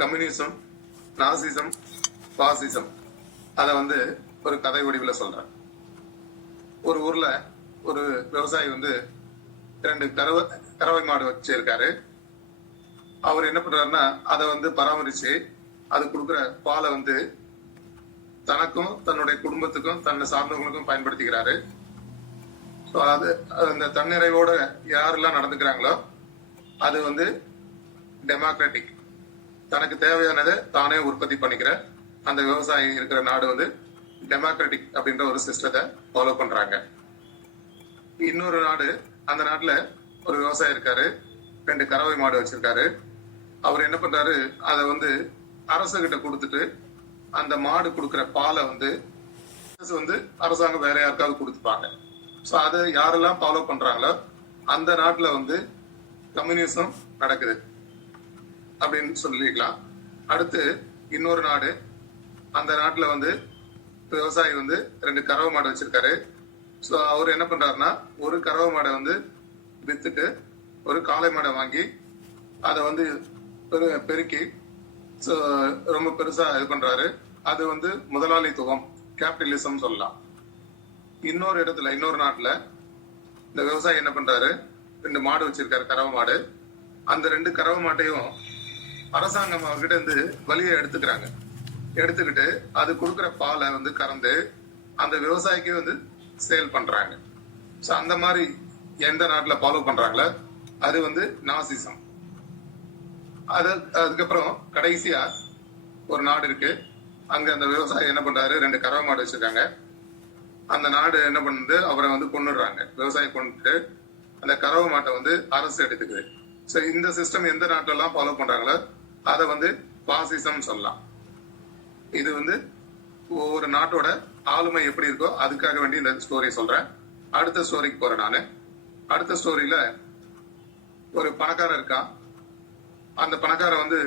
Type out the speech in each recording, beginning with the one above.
Communism, நாசிசம், பாசிசம் அதை வந்து ஒரு கதை வடிவில் சொல்றேன். ஒரு ஊர்ல ஒரு விவசாயி வந்து 2 கறவை மாடு வச்சிருக்காரு. அவர் என்ன பண்றாருன்னா அதை வந்து பராமரிச்சு அது கொடுக்குற பாலை வந்து தனக்கும் தன்னுடைய குடும்பத்துக்கும் தன்னை சார்ந்தவங்களுக்கும் பயன்படுத்திக்கிறாரு. அது அந்த தன்னிறைவோட யாரெல்லாம் நடந்துக்கிறாங்களோ அது வந்து டெமோக்ராட்டிக், தனக்கு தேவையானதை தானே உற்பத்தி பண்ணிக்கிற அந்த விவசாயி இருக்கிற நாடு வந்து டெமோக்ராட்டிக் அப்படின்ற ஒரு சிஸ்டத்தை ஃபாலோ பண்றாங்க. இன்னொரு நாடு, அந்த நாட்டுல ஒரு விவசாயி இருக்காரு, 2 கறவை மாடு வச்சிருக்காரு. அவர் என்ன பண்றாரு, அதை வந்து அரசுகிட்ட கொடுத்துட்டு அந்த மாடு கொடுக்குற பாலை வந்து அரசாங்கம் வேற யாருக்காவது கொடுத்துப்பாங்க. ஸோ அதை யாரெல்லாம் ஃபாலோ பண்றாங்களோ அந்த நாட்டுல வந்து கம்யூனிசம் நடக்குது அப்படின்னு சொல்லிக்கலாம். அடுத்து இன்னொரு நாடு, அந்த நாட்டுல வந்து விவசாயி வந்து 2 கறவை மாடு வச்சிருக்காரு. ஸோ அவர் என்ன பண்றாருன்னா ஒரு கறவை மாடை வந்து வித்துட்டு ஒரு காளை மாடை வாங்கி அதை வந்து பெருக்கி ஸோ ரொம்ப பெருசா இது பண்றாரு. அது வந்து முதலாளித்துவம், கேபிட்டலிசம் சொல்லலாம். இன்னொரு இடத்துல, இன்னொரு நாட்டுல இந்த விவசாயி என்ன பண்றாரு, 2 மாடு வச்சிருக்காரு, கறவை மாடு. அந்த 2 கறவை மாட்டையும் அரசாங்கம் அவர்கிட்ட இருந்து வலியை எடுத்துக்கிட்டு அது கொடுக்குற பாலை வந்து கறந்து அந்த விவசாயிக்கு வந்து சேல் பண்றாங்க. ஸோ அந்த மாதிரி எந்த நாட்டுல ஃபாலோ பண்றாங்களோ அது வந்து நாசிசம். அதுக்கப்புறம் கடைசியா ஒரு நாடு இருக்கு, அங்க அந்த விவசாயி என்ன பண்றாரு, 2 கறவை மாடு வச்சிருக்காங்க. அந்த நாடு என்ன பண்ணுது, அவரை வந்து கொன்னுடுறாங்க. விவசாயி கொண்டுட்டு அந்த கறவை மாட்டை வந்து அரசு எடுத்துக்குது. ஸோ இந்த சிஸ்டம் எந்த நாட்டுல எல்லாம் ஃபாலோ பண்றாங்களோ அதை வந்து பாசிசம் சொல்லலாம். இது வந்து ஒவ்வொரு நாட்டோட ஆளுமை எப்படி இருக்கோ அதுக்காக வேண்டி இந்த ஸ்டோரி சொல்றேன். அடுத்த ஸ்டோரிக்கு போறேன் நானு. அடுத்த ஸ்டோரியில ஒரு பணக்காரன் இருக்கான். அந்த பணக்காரன் வந்து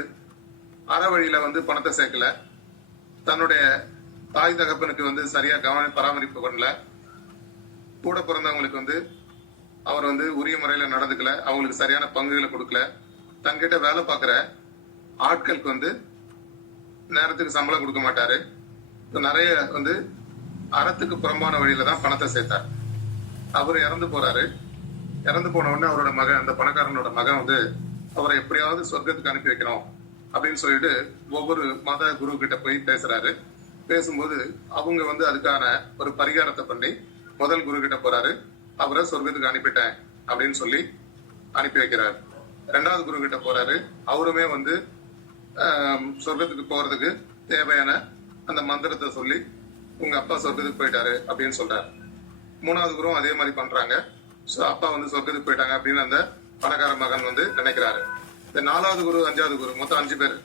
அற வழியில வந்து பணத்தை சேர்க்கல, தன்னுடைய தாய் தகப்பனுக்கு வந்து சரியா பராமரிப்பு பண்ணல, கூட பிறந்தவங்களுக்கு வந்து அவர் வந்து உரிய முறையில நடந்துக்கல, அவங்களுக்கு சரியான பங்குகளை கொடுக்கல, தங்கிட்ட வேலை பார்க்கிற ஆட்களுக்கு வந்து நேரத்துக்கு சம்பளம் கொடுக்க மாட்டாரு. நிறைய வந்து அறத்துக்கு புறம்பான வழியில தான் பணத்தை சேர்த்தார். அவர் இறந்து போறாரு. இறந்து போன உடனே அவரோட மகன், அந்த பணக்காரனோட மகன் வந்து அவரை எப்படியாவது சொர்க்கத்துக்கு அனுப்பி வைக்கணும் அப்படின்னு சொல்லிட்டு ஒவ்வொரு மத குரு கிட்ட போய் பேசுறாரு. பேசும்போது அவங்க வந்து அதுக்கான ஒரு பரிகாரத்தை பண்ணி முதல் குரு கிட்ட போறாரு. அவரை சொர்க்கத்துக்கு அனுப்பிட்டேன் அப்படின்னு சொல்லி அனுப்பி வைக்கிறாரு. 2வது குரு கிட்ட போறாரு. அவருமே வந்து சொர்க்கத்துக்கு போறதுக்கு தேவையான அந்த மந்திரத்தை சொல்லி உங்க அப்பா சொர்க்கத்துக்கு போயிட்டாரு அப்படின்னு சொல்றாரு. 3வது குருவும் அதே மாதிரி பண்றாங்க. ஸோ அப்பா வந்து சொர்க்கத்துக்கு போயிட்டாங்க அப்படின்னு அந்த பணக்கார மகன் வந்து நினைக்கிறாரு. இந்த 4வது குரு 5வது குரு மொத்தம் 5 பேர்.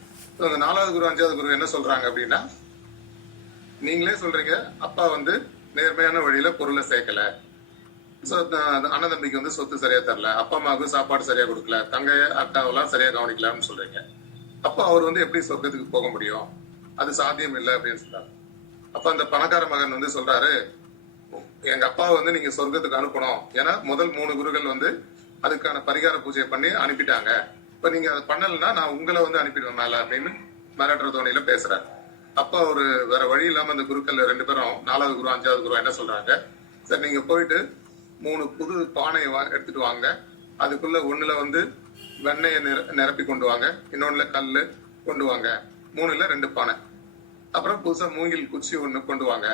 இந்த 4வது குரு 5வது குரு என்ன சொல்றாங்க அப்படின்னா, நீங்களே சொல்றீங்க அப்பா வந்து நேர்மையான வழியில பொருளை சேர்க்கல, அண்ணன் தம்பிக்கு வந்து சொத்து சரியா தரல, அப்பா அம்மாவுக்கு சாப்பாடு சரியா கொடுக்கல, தங்கைய அக்காவெல்லாம் சரியா கவனிக்கலாம்னு சொல்றீங்க. அப்போ அவர் வந்து எப்படி சொர்க்கத்துக்கு போக முடியும், அது சாத்தியம் இல்லை அப்படின்னு சொல்றாரு. அப்ப அந்த பணக்கார மகன் வந்து சொல்றாரு, எங்க அப்பாவை வந்து நீங்க சொர்க்கத்துக்கு அனுப்பணும், ஏன்னா முதல் 3 குருகள் வந்து அதுக்கான பரிகார பூஜையை பண்ணி அனுப்பிட்டாங்க. இப்ப நீங்க அதை பண்ணலன்னா நான் உங்களை வந்து அனுப்பிடுவேன் மேல அப்படின்னு மிரட்டுற தோணியில பேசுறாரு. அப்ப ஒரு வேற வழி இல்லாம அந்த குருக்கள் 2 பேரும் 4வது குரு 5வது குரு என்ன சொல்றாங்க, சரி நீங்க போயிட்டு 3 புது பானையை எடுத்துட்டு வாங்க, அதுக்குள்ள ஒண்ணுல வந்து வெண்ணெயை நிரப்பி கொண்டு வாங்க, இன்னொன்னுல கல்லு கொண்டு வாங்க, 3ல 2 பானை, அப்புறம் புதுசா மூங்கில் குச்சி ஒண்ணு கொண்டு வாங்க.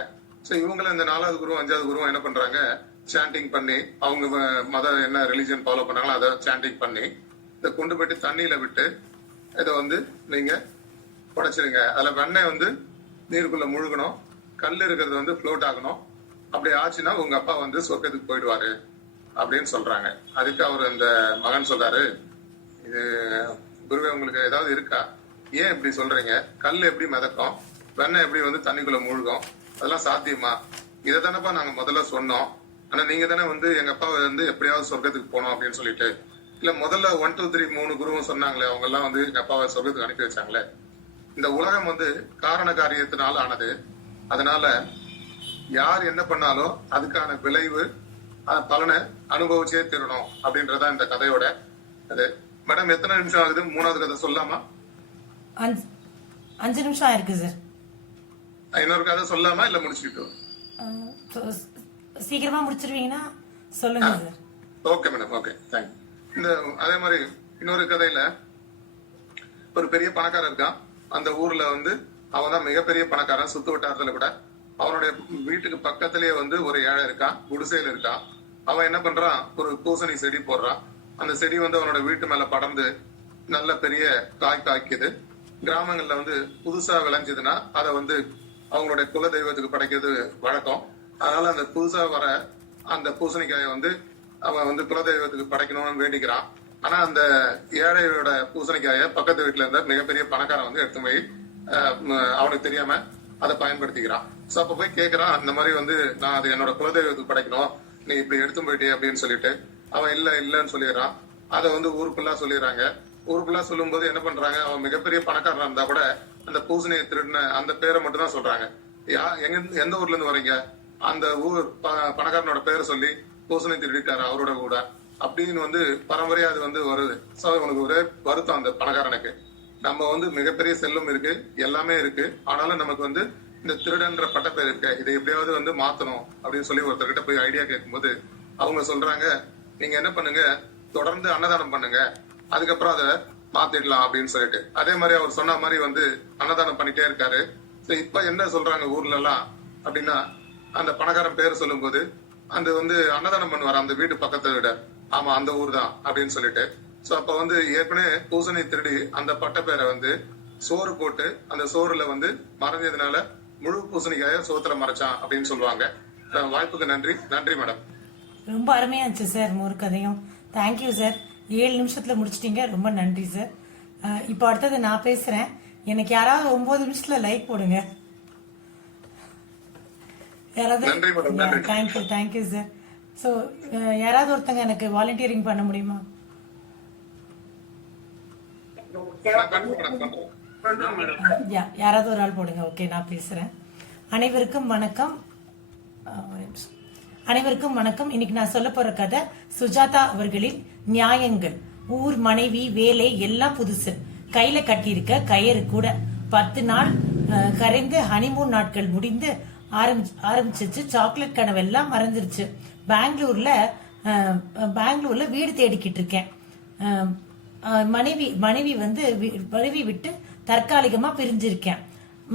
ஸோ இவங்கள இந்த 4வது குரு 5வது குருவும் என்ன பண்றாங்க, சாண்டிங் பண்ணி அவங்க மத என்ன ரிலிஜன் ஃபாலோ பண்ணாங்களோ அதை சாண்டிங் பண்ணி இதை கொண்டு போயிட்டு தண்ணியில விட்டு இதை வந்து நீங்க உடைச்சிருங்க. அதுல வெண்ணெய் வந்து நீருக்குள்ள முழுகணும், கல் இருக்கிறது வந்து ஃப்ளோட் ஆகணும். அப்படி ஆச்சுன்னா உங்க அப்பா வந்து சொர்க்கத்துக்கு போயிடுவாரு அப்படின்னு சொல்றாங்க. அதுக்கு அவர் அந்த மகன் சொல்றாரு, இது குருவே உங்களுக்கு ஏதாவது இருக்கா, ஏன் இப்படி சொல்றீங்க, கல் எப்படி மிதக்கும், வெண்ணெய் எப்படி வந்து தண்ணிக்குள்ள மூழ்கும், அதெல்லாம் சாத்தியமா, இதை தானப்பா நாங்க முதல்ல சொன்னோம், ஆனா நீங்க தானே வந்து எங்க அப்பாவை வந்து எப்படியாவது சொர்க்கத்துக்கு போனோம் அப்படின்னு சொல்லிட்டு, இல்ல முதல்ல 1 2 3 3 குருவும் சொன்னாங்களே, அவங்க எல்லாம் வந்து எங்க அப்பாவை சொர்க்கத்துக்கு அனுப்பி வச்சாங்களே. இந்த உலகம் வந்து காரண காரியத்தினால ஆனது, அதனால யார் என்ன பண்ணாலும் அதுக்கான விளைவு பலனை அனுபவிச்சே தீரணும் அப்படின்றதான் இந்த கதையோட அது. மேடம் எத்தனை நிமிஷம் ஆகுது, 3வது கதை சொல்லாமா? அஞ்சு 5 நிமிஷம் ஆயிருக்கு சார். இன்னொரு கதை சொல்லாமா இல்ல முடிச்சுக்கிட்டோம்? சீக்கிரமா முடிச்சிருவீங்கன்னா சொல்லுங்க sir. Okay madam, okay, thank you. இந்த அதே மாதிரி இன்னொரு கதையில ஒரு பெரிய பணக்காரன் இருக்கான். அந்த ஊர்ல வந்து அவன் தான் மிகப்பெரிய பணக்காரன். சுத்து வட்டாரத்துல கூட அவனுடைய வீட்டுக்கு பக்கத்திலேயே வந்து ஒரு ஏழை இருக்கான், குடிசையில இருக்கான். அவன் என்ன பண்றான், ஒரு பூசணி செடி போடுறான். அந்த செடி வந்து அவனோட வீட்டு மேல படர்ந்து நல்ல பெரிய காய் காய்க்குது. கிராமங்கள்ல வந்து புதுசா விளைஞ்சதுன்னா அதை வந்து அவங்களுடைய குல தெய்வத்துக்கு படைக்கிறது வழக்கம். அதனால அந்த புதுசா வர அந்த பூசணிக்காயை வந்து அவன் வந்து குலதெய்வத்துக்கு படைக்கணும்னு வேண்டிக்கிறான். ஆனா அந்த ஏழையோட பூசணிக்காயை பக்கத்து வீட்டுல இருந்த மிகப்பெரிய பணக்காரன் வந்து எடுத்து போய் அவனுக்கு தெரியாம அதை பயன்படுத்திக்கிறான். சோ அப்ப போய் கேட்கறான், இந்த மாதிரி வந்து நான் அது என்னோட குலதெய்வத்துக்கு படைக்கணும், நீ இப்படி எடுத்து போயிட்டே அப்படின்னு சொல்லிட்டு அவன் இல்லன்னு சொல்லிடுறான். அதை வந்து ஊருக்குள்ளா சொல்லிடுறாங்க. ஊருக்குள்ளா சொல்லும் போது என்ன பண்றாங்க, அவன் மிகப்பெரிய பணக்காரனா இருந்தா கூட அந்த பூசணியை திருடின அந்த பேரை மட்டும் தான் சொல்றாங்க. எந்த ஊர்ல இருந்து வரீங்க, அந்த ஊர் பணக்காரனோட பேரை சொல்லி பூசணி திருடிட்டாரு அவரோட கூட அப்படின்னு வந்து பரம்பரையா அது வந்து வருது. சோ இவனுக்கு ஒரே வருத்தம் அந்த பணக்காரனுக்கு. நம்ம வந்து மிகப்பெரிய செல்வம் இருக்கு, எல்லாமே இருக்கு, ஆனாலும் நமக்கு வந்து இந்த திருடன்ற பட்டப்பேர் இருக்கு, இதை எப்படியாவது வந்து மாத்தணும் அப்படின்னு சொல்லி ஒருத்தர்கிட்ட போய் ஐடியா கேட்கும்போது அவங்க சொல்றாங்க, நீங்க என்ன பண்ணுங்க, தொடர்ந்து அன்னதானம் பண்ணுங்க, அதுக்கப்புறம் அதை மாத்திடலாம் அப்படின்னு சொல்லிட்டு. அதே மாதிரி அவர் சொன்ன மாதிரி வந்து அன்னதானம் பண்ணிட்டே இருக்காரு. இப்ப என்ன சொல்றாங்க ஊர்ல எல்லாம் அப்படின்னா, அந்த பணக்காரன் பேர் சொல்லும் போது அந்த வந்து அன்னதானம் பண்ணுவார் அந்த வீட்டு பக்கத்தை விட, ஆமா அந்த ஊர் தான் அப்படின்னு சொல்லிட்டு. சோ அப்ப வந்து ஏற்கனவே பூசணி திருடி அந்த பட்ட பேரை வந்து சோறு போட்டு அந்த சோறுல வந்து மறைஞ்சதுனால முழு பூசணிக்காய சோத்துல மறைச்சான் அப்படின்னு சொல்லுவாங்க. வாய்ப்புக்கு நன்றி. நன்றி மேடம். ரொம்ப அருமையா இருந்துச்சு சார் ஒரு கதையும். Thank you sir. 7 நிமிஷத்துல முடிச்சிட்டீங்க, ரொம்ப நன்றி சார். இப்போ அடுத்தது நான் பேசுறேன். எனக்கு யாராவது 9 நிமிஷத்துல லைக் போடுங்க யாராவது. Thank you sir. ஸோ யாராவது ஒருத்தங்க எனக்கு வாலண்டியரிங் பண்ண முடியுமா? யாராவது ஒரு ஆள் போடுங்க. ஓகே, நான் பேசுறேன். அனைவருக்கும் வணக்கம். அனைவருக்கும் வணக்கம். இன்னைக்கு நான் சொல்ல போற கதை சுஜாதா அவர்களின் நியாயங்கள். ஊர், மனைவி, வேலை எல்லாம் புதுசு. கையில கட்டியிருக்க கயிறு கூட 10 நாள் கரைந்து ஹனிமூன் நாட்கள் முடிந்து ஆரம்பிச்சிச்சு. சாக்லேட் கனவெல்லாம் மறந்துருச்சு. பெங்களூர்ல வீடு தேடிக்கிட்டு இருக்கேன். மனைவி விட்டு தற்காலிகமா பிரிஞ்சிருக்கேன்.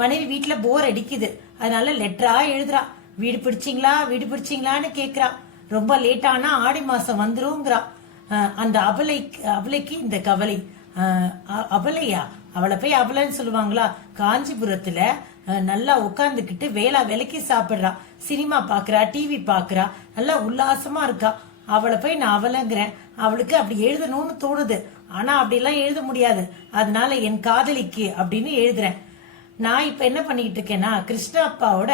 மனைவி வீட்டுல போர் அடிக்குது, அதனால லெட்டரா எழுதுறா. வீடு பிடிச்சிங்களான்னு கேக்குறா. ரொம்ப லேட்டானா ஆடி மாசம் வந்துருங்கிறா. அந்த அபலைக்கு இந்த கவலை. அபலையா? அவளை போய் அபலைன்னு சொல்லுவாங்களா? காஞ்சிபுரத்துல நல்லா உட்காந்துக்கிட்டு வேலைக்கு சாப்பிடுறா, சினிமா பாக்குறா, டிவி பாக்குறா, நல்லா உல்லாசமா இருக்கா. அவளை போய் நான் அவளைங்கிறேன். அவளுக்கு அப்படி எழுதணும்னு தோணுது, ஆனா அப்படிலாம் எழுத முடியாது. அதனால என் காதலிக்கு அப்படின்னு எழுதுறேன். நான் இப்ப என்ன பண்ணிக்கிட்டு இருக்கேன்னா, கிருஷ்ணா அப்பாவோட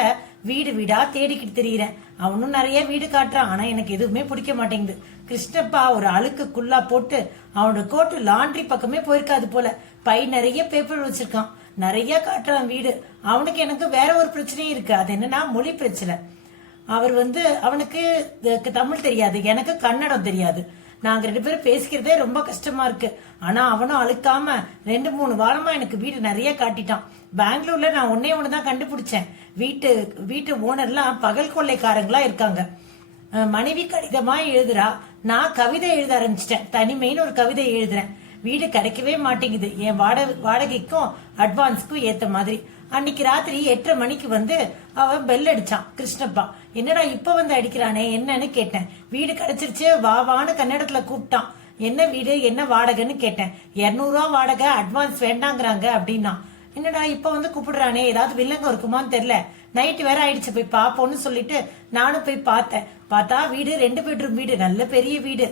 வீடா தேடிக்கிட்டு தெரியுறேன். அவனும் நிறைய வீடு காட்டுறான், ஆனா எனக்கு எதுவுமே பிடிக்க மாட்டேங்குது. கிருஷ்ணப்பா ஒரு அழுக்கு குள்ளா போட்டு அவனோட கோட்டு லாண்ட்ரி பக்கமே போயிருக்காது போல. பை நிறைய பேப்பர் வச்சிருக்கான், நிறைய காட்டுறான் வீடு. அவனுக்கு எனக்கு வேற ஒரு பிரச்சனையும் இருக்கு. அது என்னன்னா மொழி பிரச்சனை. அவர் அவனுக்கு தமிழ் தெரியாது, எனக்கு கன்னடம் தெரியாது. நாங்க 2 பேரும் பேசிக்கிறதே ரொம்ப கஷ்டமா இருக்கு. ஆனா அவனும் அழுக்காம 2-3 வாரமா எனக்கு வீடு நிறைய காட்டிட்டான். பெங்களூர்ல நான் ஒண்ணு தான் கண்டுபிடிச்சேன். வீட்டு ஓனர்லாம் பகல் கொள்ளைக்காரங்களா இருக்காங்க. மனைவி கடிதமா எழுதுறா, நான் கவிதை எழுத ஆரம்பிச்சிட்டேன். தனிமைன்னு ஒரு கவிதை எழுதுறேன். வீடு கிடைக்கவே மாட்டேங்குது, என் வாடகைக்கும் அட்வான்ஸ்க்கும் ஏத்த மாதிரி. அன்னைக்கு ராத்திரி 8:30 மணிக்கு அவன் பெல் அடிச்சான். கிருஷ்ணப்பா என்னடா இப்ப அடிக்கிறானே என்னன்னு கேட்டேன். வீடு கிடைச்சிருச்சு வான்னு கன்னடத்துல கூப்பிட்டான். என்ன வீடு என்ன வாடகைன்னு கேட்டேன். 200 ரூபா வாடகை, அட்வான்ஸ் வேண்டாங்கிறாங்க அப்படின்னா. என்னடா இப்ப கூப்பிடுறானே, ஏதாவது வில்லங்க இருக்குமான்னு தெரியல. நைட்டு வேற ஆயிடுச்சு, போய் பாப்போம்னு சொல்லிட்டு நானும் போய் பார்த்தேன். பார்த்தா வீடு 2 பெட்ரூம் வீடு, நல்ல பெரிய வீடு.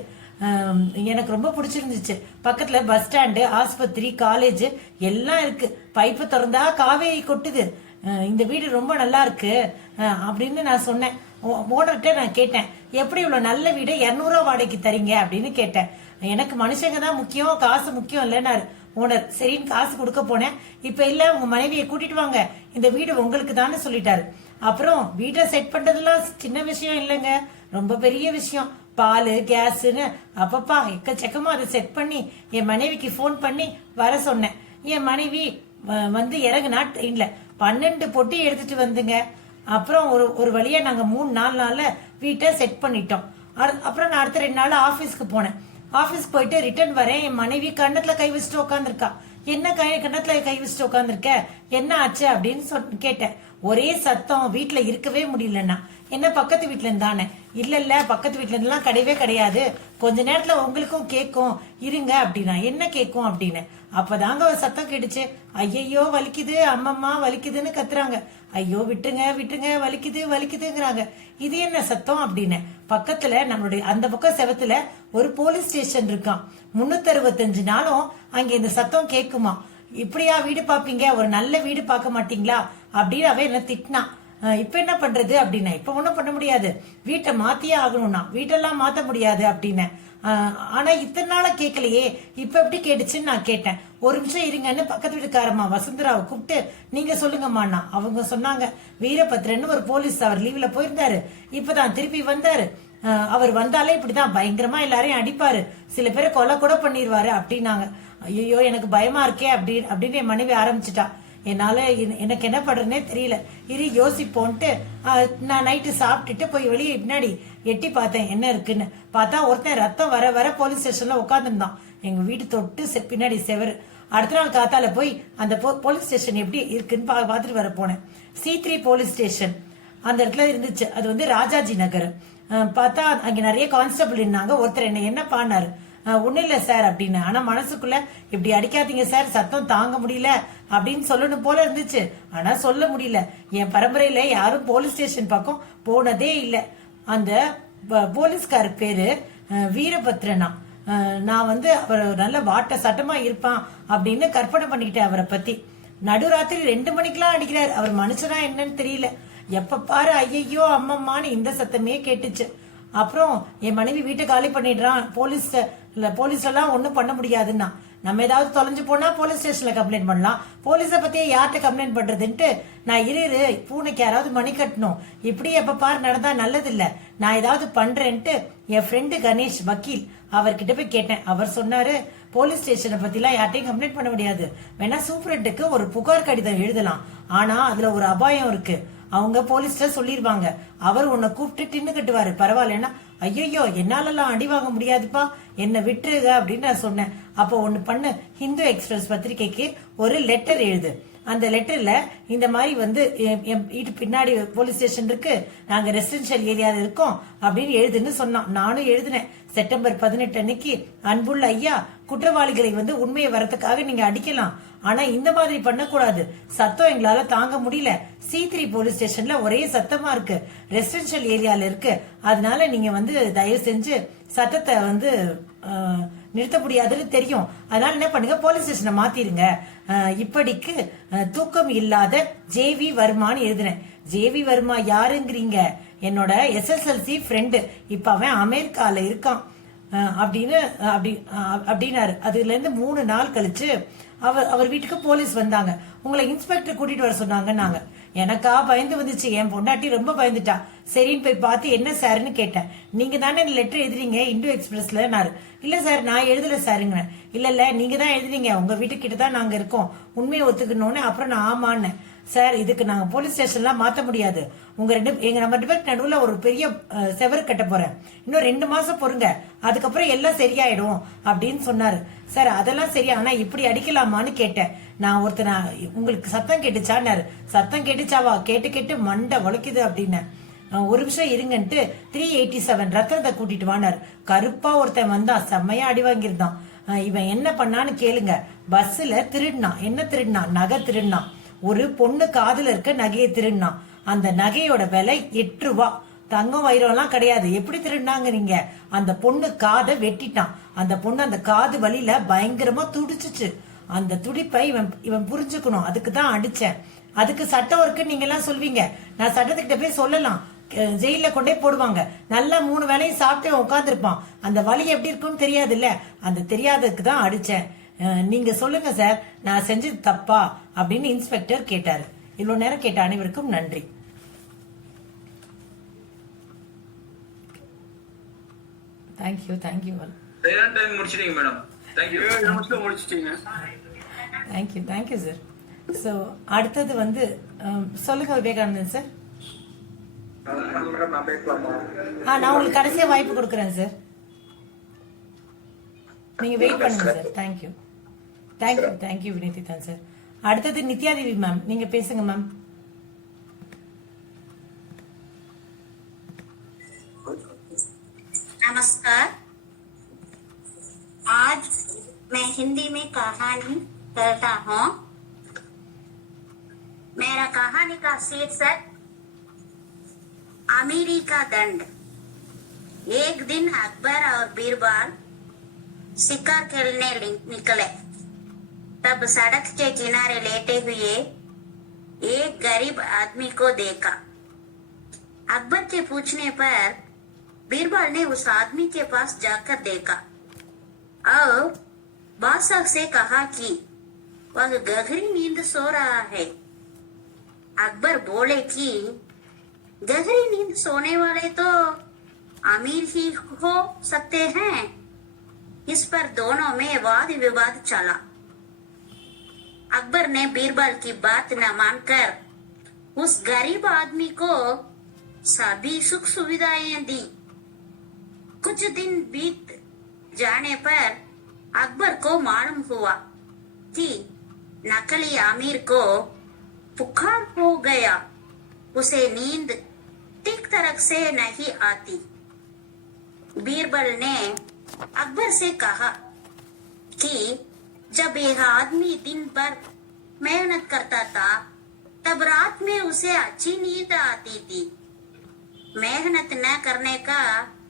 எனக்கு ரொம்ப பிடிச்சிருந்துச்சு. பக்கத்துல பஸ் ஸ்டாண்டு, ஆஸ்பத்திரி, காலேஜ் எல்லாம் இருக்கு. பைப்பு திறந்தா காவேரி கொட்டுது. இந்த வீடு ரொம்ப நல்லா இருக்கு அப்படின்னு நான் சொன்னேன். ஓனர்கிட்ட நான் கேட்டேன், எப்படி இவ்வளவு நல்ல வீடு 200 ரூபா வாடகைக்கு தரீங்க அப்படின்னு கேட்டேன். எனக்கு மனுஷங்க தான் முக்கியம், காசு முக்கியம் இல்லைன்னாரு ஓனர். சரின்னு காசு கொடுக்க போனேன். இப்ப இல்ல, உங்க மனைவியை கூட்டிட்டு வாங்க, இந்த வீடு உங்களுக்கு தானே சொல்லிட்டாரு. அப்புறம் வீட்டை செட் பண்றதுலாம் சின்ன விஷயம் இல்லைங்க, ரொம்ப பெரிய விஷயம். பால், கேஸ்ன்னு அப்பப்பா எக்கச்சக்கமா அதை செட் பண்ணி என் மனைவிக்கு போன் பண்ணி வர சொன்னேன். என் மனைவி வந்து இறங்குனா ட்ரெயின்ல 12 பொட்டி எடுத்துட்டு வந்துங்க. அப்புறம் ஒரு வழியா நாங்க 3-4 நாள்ல வீட்டை செட் பண்ணிட்டோம். அப்புறம் நான் அடுத்த 2 நாள் ஆபீஸ்க்கு போனேன். ஆபீஸ்க்கு போயிட்டு ரிட்டர்ன் வரேன். என் மனைவி கண்ணத்துல கை வச்சுட்டு உட்காந்துருக்கா. என்ன கண்ணத்துல கை வச்சுட்டு உட்காந்துருக்க, என்ன ஆச்சு அப்படின்னு கேட்டேன். ஒரே சத்தம், வீட்டுல இருக்கவே முடியலன்னா. என்ன பக்கத்து வீட்டுல இருந்தானே? இல்ல பக்கத்து வீட்டுல இருந்தெல்லாம் கிடையவே கிடையாது, கொஞ்ச நேரத்துல உங்களுக்கும் கேட்கும் இருங்க அப்படின்னா. என்ன கேட்கும் அப்படின்னு. அப்பதாங்க ஒரு சத்தம் கேட்டுச்சு. ஐயையோ வலிக்குது, அம்மம்மா வலிக்குதுன்னு கத்துறாங்க. ஐயோ விட்டுருங்க விட்டுருங்க, வலிக்குது வலிக்குதுங்கிறாங்க. இது என்ன சத்தம் அப்படின்னு. பக்கத்துல நம்மளுடைய அந்த பக்கம் செவத்துல ஒரு போலீஸ் ஸ்டேஷன் இருக்கான். 365 நாளும் அங்க இந்த சத்தம் கேக்குமா. இப்படியா வீடு பாப்பீங்க, ஒரு நல்ல வீடு பார்க்க மாட்டீங்களா அப்படின்னு அவ என்ன திட்டினா. இப்ப என்ன பண்றது அப்படின்னா, இப்ப ஒண்ணும் பண்ண முடியாது, வீட்டை மாத்தியே ஆகணும்னா. வீட்டெல்லாம் மாத்த முடியாது அப்படின்னு. ஆனா இத்தனை நாள கேட்கலையே, இப்ப எப்படி கேட்டுச்சுன்னு நான் கேட்டேன். ஒரு நிமிஷம் இருங்கன்னு பக்கத்து வீட்டுக்காரம்மா வசுந்தராவை கூப்பிட்டு நீங்க சொல்லுங்கம்மாண்ணா. அவங்க சொன்னாங்க, வீரபத்ரன் ஒரு போலீஸ், அவர் லீவ்ல போயிருந்தாரு, இப்பதான் திருப்பி வந்தாரு. அவர் வந்தாலே இப்படிதான் பயங்கரமா எல்லாரையும் அடிப்பாரு, சில பேரை கொலை கூட பண்ணிடுவாரு அப்படின்னாங்க. ஐயோ எனக்கு பயமா இருக்கே அப்படின்னு என் மனைவி ஆரம்பிச்சுட்டா. என்னால எனக்கு என்ன பண்றதுனே தெரியல. இரு யோசிப்போன்ட்டு நான் நைட்டு சாப்பிட்டுட்டு போய் வெளியே பின்னாடி எட்டி பார்த்தேன் என்ன இருக்குன்னு. பார்த்தா ஒருத்தன் ரத்தம் வர வர போலீஸ் ஸ்டேஷன்ல உட்காந்துருந்தான். எங்க வீட்டு தொட்டு பின்னாடி செவரு. அடுத்த நாள் காத்தால போய் அந்த போலீஸ் ஸ்டேஷன் எப்படி இருக்குன்னு பார்த்துட்டு வர போனேன். C3 போலீஸ் ஸ்டேஷன் அந்த இடத்துல இருந்துச்சு. அது வந்து ராஜாஜி நகர். பார்த்தா அங்க நிறைய கான்ஸ்டபிள் இருந்தாங்க. ஒருத்தர் என்ன பாடினாரு. ஒன்னும் இல்ல சார் அப்படின்னு. ஆனா மனசுக்குள்ள இப்படி அடிக்காதீங்க சார், சத்தம் தாங்க முடியல அப்படின்னு சொல்லணும் போல இருந்துச்சு. ஆனா சொல்ல முடியல. என் பரம்பரையில யாரும் போலீஸ் ஸ்டேஷன் பக்கம் போனதே இல்ல. அந்த போலீஸ்கார பேரு வீரபத்ரனா. நான் வந்து அவர் நல்ல வாட்ட சட்டமா இருப்பான் அப்படின்னு கற்பனை பண்ணிக்கிட்டேன் அவரை பத்தி. நடுராத்திரி 2 மணிக்கெல்லாம் அடிக்கிறாரு. அவர் மனுஷனா என்னன்னு தெரியல. எப்ப பாரு ஐயையோ அம்மம்மான்னு இந்த சத்தமே கேட்டுச்சு. அப்புறம் என் மனைவி வீட்டை காலி பண்ணிடுறான், போலீஸ் எல்லாம் ஒண்ணும் பண்ண முடியாதுன்னா. நம்ம ஏதாவது தொலைஞ்சு போனா போலீஸ் ஸ்டேஷன்ல கம்ப்ளைண்ட் பண்ணலாம், போலீஸ பத்தியே யார்கிட்ட கம்ப்ளைண்ட் பண்றதுன்ட்டு நான் இரு பூனைக்கு யாராவது மணி கட்டணும், இப்படி எப்ப பாரு நடந்தா நல்லது இல்ல, நான் ஏதாவது பண்றேன்ட்டு என் ஃப்ரெண்டு கணேஷ் வக்கீல் அவர்கிட்ட போய் கேட்டேன். அவர் சொன்னாரு, போலீஸ் ஸ்டேஷனை பத்தி எல்லாம் யார்ட்டையும் கம்ப்ளைண்ட் பண்ண முடியாது, வேணா சூப்பரண்டுக்கு ஒரு புகார் கடிதம் எழுதலாம், ஆனா அதுல ஒரு அபாயம் இருக்கு, அவங்க போலீஸ்ல சொல்லிருவாங்க, அவர் உன்னை கூப்பிட்டு டின்னு கட்டுவாரு, பரவாயில்லன்னா. ஐயோ என்னாலெல்லாம் அடி வாங்க முடியாதுப்பா, என்ன விட்டுருங்க அப்படின்னு நான் சொன்னேன். அப்போ ஒண்ணு பண்ணு, ஹிந்து எக்ஸ்பிரஸ் பத்திரிகைக்கு ஒரு லெட்டர் எழுது, அந்த லெட்டர்ல இந்த மாதிரி வந்து என் வீட்டு பின்னாடி போலீஸ் ஸ்டேஷன் இருக்கு, நாங்க ரெசிடென்ஷியல் ஏரியால இருக்கோம் அப்படின்னு எழுதுன்னு சொன்னான். நானும் எழுதினேன். செப்டம்பர் 18 அன்னைக்கு, அன்புள்ள ஐயா, குற்றவாளிகளை வந்து உண்மையை வரதுக்காக நீங்க அடிக்கலாம், ஆனா இந்த மாதிரி பண்ணக்கூடாது, சத்தம் எங்களால தாங்க முடியல, C3 போலீஸ் ஸ்டேஷன்ல ஒரே சத்தமா இருக்கு, ரெசிடென்ஷியல் ஏரியால இருக்கு, அதனால நீங்க வந்து தயவு செஞ்சு சத்தத்தை வந்து நிறுத்த முடியாதுன்னு தெரியும், அதனால என்ன பண்ணுங்க, போலீஸ் ஸ்டேஷனை மாத்திருங்க. இப்படிக்கு தூக்கம் இல்லாத JV வர்மான்னு எழுதினேன். JV வர்மா யாருங்கிறீங்க? என்னோட SSLC ஃப்ரெண்டு, இப்ப அவன் அமெரிக்கால இருக்கான் அப்படின்னாரு. அதுல இருந்து 3 நாள் கழிச்சு அவர் வீட்டுக்கு போலீஸ் வந்தாங்க. உங்களை இன்ஸ்பெக்டர் கூட்டிட்டு வர சொன்னாங்க. எனக்கா பயந்து வந்துச்சு, என் பொண்டாட்டி ரொம்ப பயந்துட்டா. சரின்னு போய் பார்த்து என்ன சார்ன்னு கேட்டேன். நீங்க தானே லெட்டர் எழுதுறீங்க இந்து எக்ஸ்பிரஸ்ல? இல்ல சார் நான் எழுதல சாருங்க. இல்ல நீங்க தான் எழுதுறீங்க, உங்க வீட்டுக்கிட்ட தான் நாங்க இருக்கோம், உண்மையை ஒத்துக்கணும்னு. அப்புறம் நான் ஆமான்னு. சார் இதுக்கு நாங்க போலீஸ் ஸ்டேஷன்லாம் மாத்த முடியாது, நம்ம 2 பேருக்கு நடுவுல ஒரு பெரிய செவரு கட்ட போறேன், இன்னும் 2 மாசம் பொறுங்க, அதுக்கப்புறம் எல்லாம் சரியாயிடும் அப்படின்னு சொன்னாரு. சார் அதெல்லாம் சரி, ஆனா இப்படி அடிக்கலாமான்னு கேட்டேன். நான் உங்களுக்கு சத்தம் கேட்டுச்சான்னாரு. சத்தம் கேட்டுச்சாவா? கேட்டு மண்டை வலிக்குது அப்படின்னு. ஒரு நிமிஷம் இருங்கன்ட்டு 387 ரத்தனத்தை கூட்டிட்டு வானார். கருப்பா ஒருத்தன் வந்தா, செம்மையா அடி வாங்கியிருந்தான். இவன் என்ன பண்ணான்னு கேளுங்க. பஸ்ல திருடினான். என்ன திருடினான்? நகை திருடினான். ஒரு பொண்ணு காதுல இருக்க நகையை திருடினான். அந்த நகையோட விலை 8 ரூபா. தங்கம் வைரம் எல்லாம் கிடையாது. எப்படி திருடினாங்க நீங்க? அந்த பொண்ணு காதை வெட்டிட்டான். அந்த பொண்ணு அந்த காது வலியில பயங்கரமா துடிச்சுச்சு. அந்த துடிப்பை இவன் புரிஞ்சுக்கணும், அதுக்குதான் அடிச்சேன். அதுக்கு சட்டம் இருக்கு நீங்க எல்லாம் சொல்வீங்க, நான் சட்டத்துக்கிட்ட போய் சொல்லலாம், ஜெயில கொண்டே போடுவாங்க. நல்லா 3 வேளையும் சாப்பிட்டு உட்காந்துருப்பான். அந்த வலி எப்படி இருக்குன்னு தெரியாது இல்ல, அந்த தெரியாததுக்கு தான் அடிச்சேன். நீங்க சொல்லுங்க சார், நான் செஞ்சது தப்பா அப்படின்னு இன்ஸ்பெக்டர் கேட்டாரு. இவ்வளவு நேரம் கேட்ட அனைவருக்கும் நன்றி. தேங்க்யூ. முடிச்சிட்டீங்க மேடம். தேங்க்யூ. முடிச்சிட்டீங்க. Thank you sir. ஸோ அடுத்தது வந்து சொல்லுங்க விவேகானந்தன் சார். நான் பேசலாமா? நான் உங்களுக்கு கடைசியா வாய்ப்பு கொடுக்குறேன் சார். நீங்க வெயிட் பண்ணுங்க சார். Thank you வினிதிதான் sir. அடுத்தது நித்யாதேவி மேம், நீங்க பேசுங்க மேம். नमस्कार। आज मैं हिंदी में कहानी करता हूँ। मेरा कहानी का शीर्षक अमीरी का दंड। एक दिन अकबर और बीरबल शिकार खेलने निकले। तब सड़क के किनारे लेटे हुए एक गरीब आदमी को देखा। अकबर के पूछने पर बीरबल ने उस आदमी के पास जाकर देखा और बादशाह से कहा कि वह गहरी नींद सो रहा है। अकबर बोले कि गहरी नींद सोने वाले तो अमीर ही हो सकते हैं। इस पर दोनों में वाद विवाद चला। अकबर ने बीरबल की बात न मानकर उस गरीब आदमी को सभी सुख सुविधाएं दी। कुछ दिन बीत जाने पर अकबर को मालूम हुआ कि नकली अमीर को बुखार हो गया। उसे नींद ठीक तरह से नहीं आती। बीरबल ने अकबर से कहा कि जब यह आदमी दिन भर मेहनत करता था तब रात में उसे अच्छी नींद आती थी। मेहनत न करने का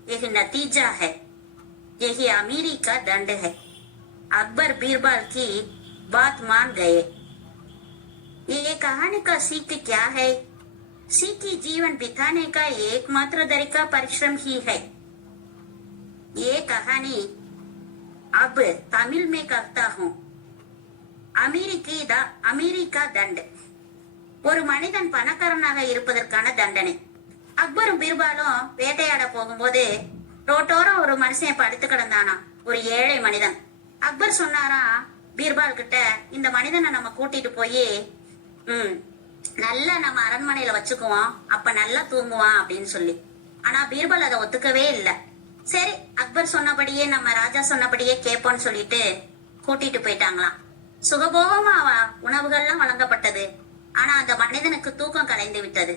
यही नतीजा है। यही अमीरी का दंड है। अकबर बीरबल की बात मान गए। ये कहानी का सीख क्या है? सीखी जीवन बिताने का एकमात्र तरीका परिश्रम ही है। ये कहानी अब तमिल में कहता हूँ। अमीरी का दंड। ஒரு மனிதன் பணக்காரனாக இருப்பதற்கான தண்டனை. அக்பரும் பீர்பாலும் வேட்டையாட போகும்போது ரோட்டோரம் ஒரு மனுஷன் படுத்து கிடந்தானா, ஒரு ஏழை மனிதன். அக்பர் சொன்னாராம் பீர்பால் கிட்ட, இந்த மனிதனை நம்ம கூட்டிட்டு போய் நல்லா நம்ம அரண்மனையில வச்சுக்குவோம், அப்ப நல்லா தூங்குவான் அப்படின்னு சொல்லி. ஆனா பீர்பால் அதை ஒத்துக்கவே இல்லை. சரி, அக்பர் சொன்னபடியே நம்ம ராஜா சொன்னபடியே கேட்போம்னு சொல்லிட்டு கூட்டிட்டு போயிட்டாங்களாம். சுகபோகமா உணவுகள்லாம் வழங்கப்பட்டது. ஆனா அந்த மனிதனுக்கு தூக்கம் கலைந்து விட்டது.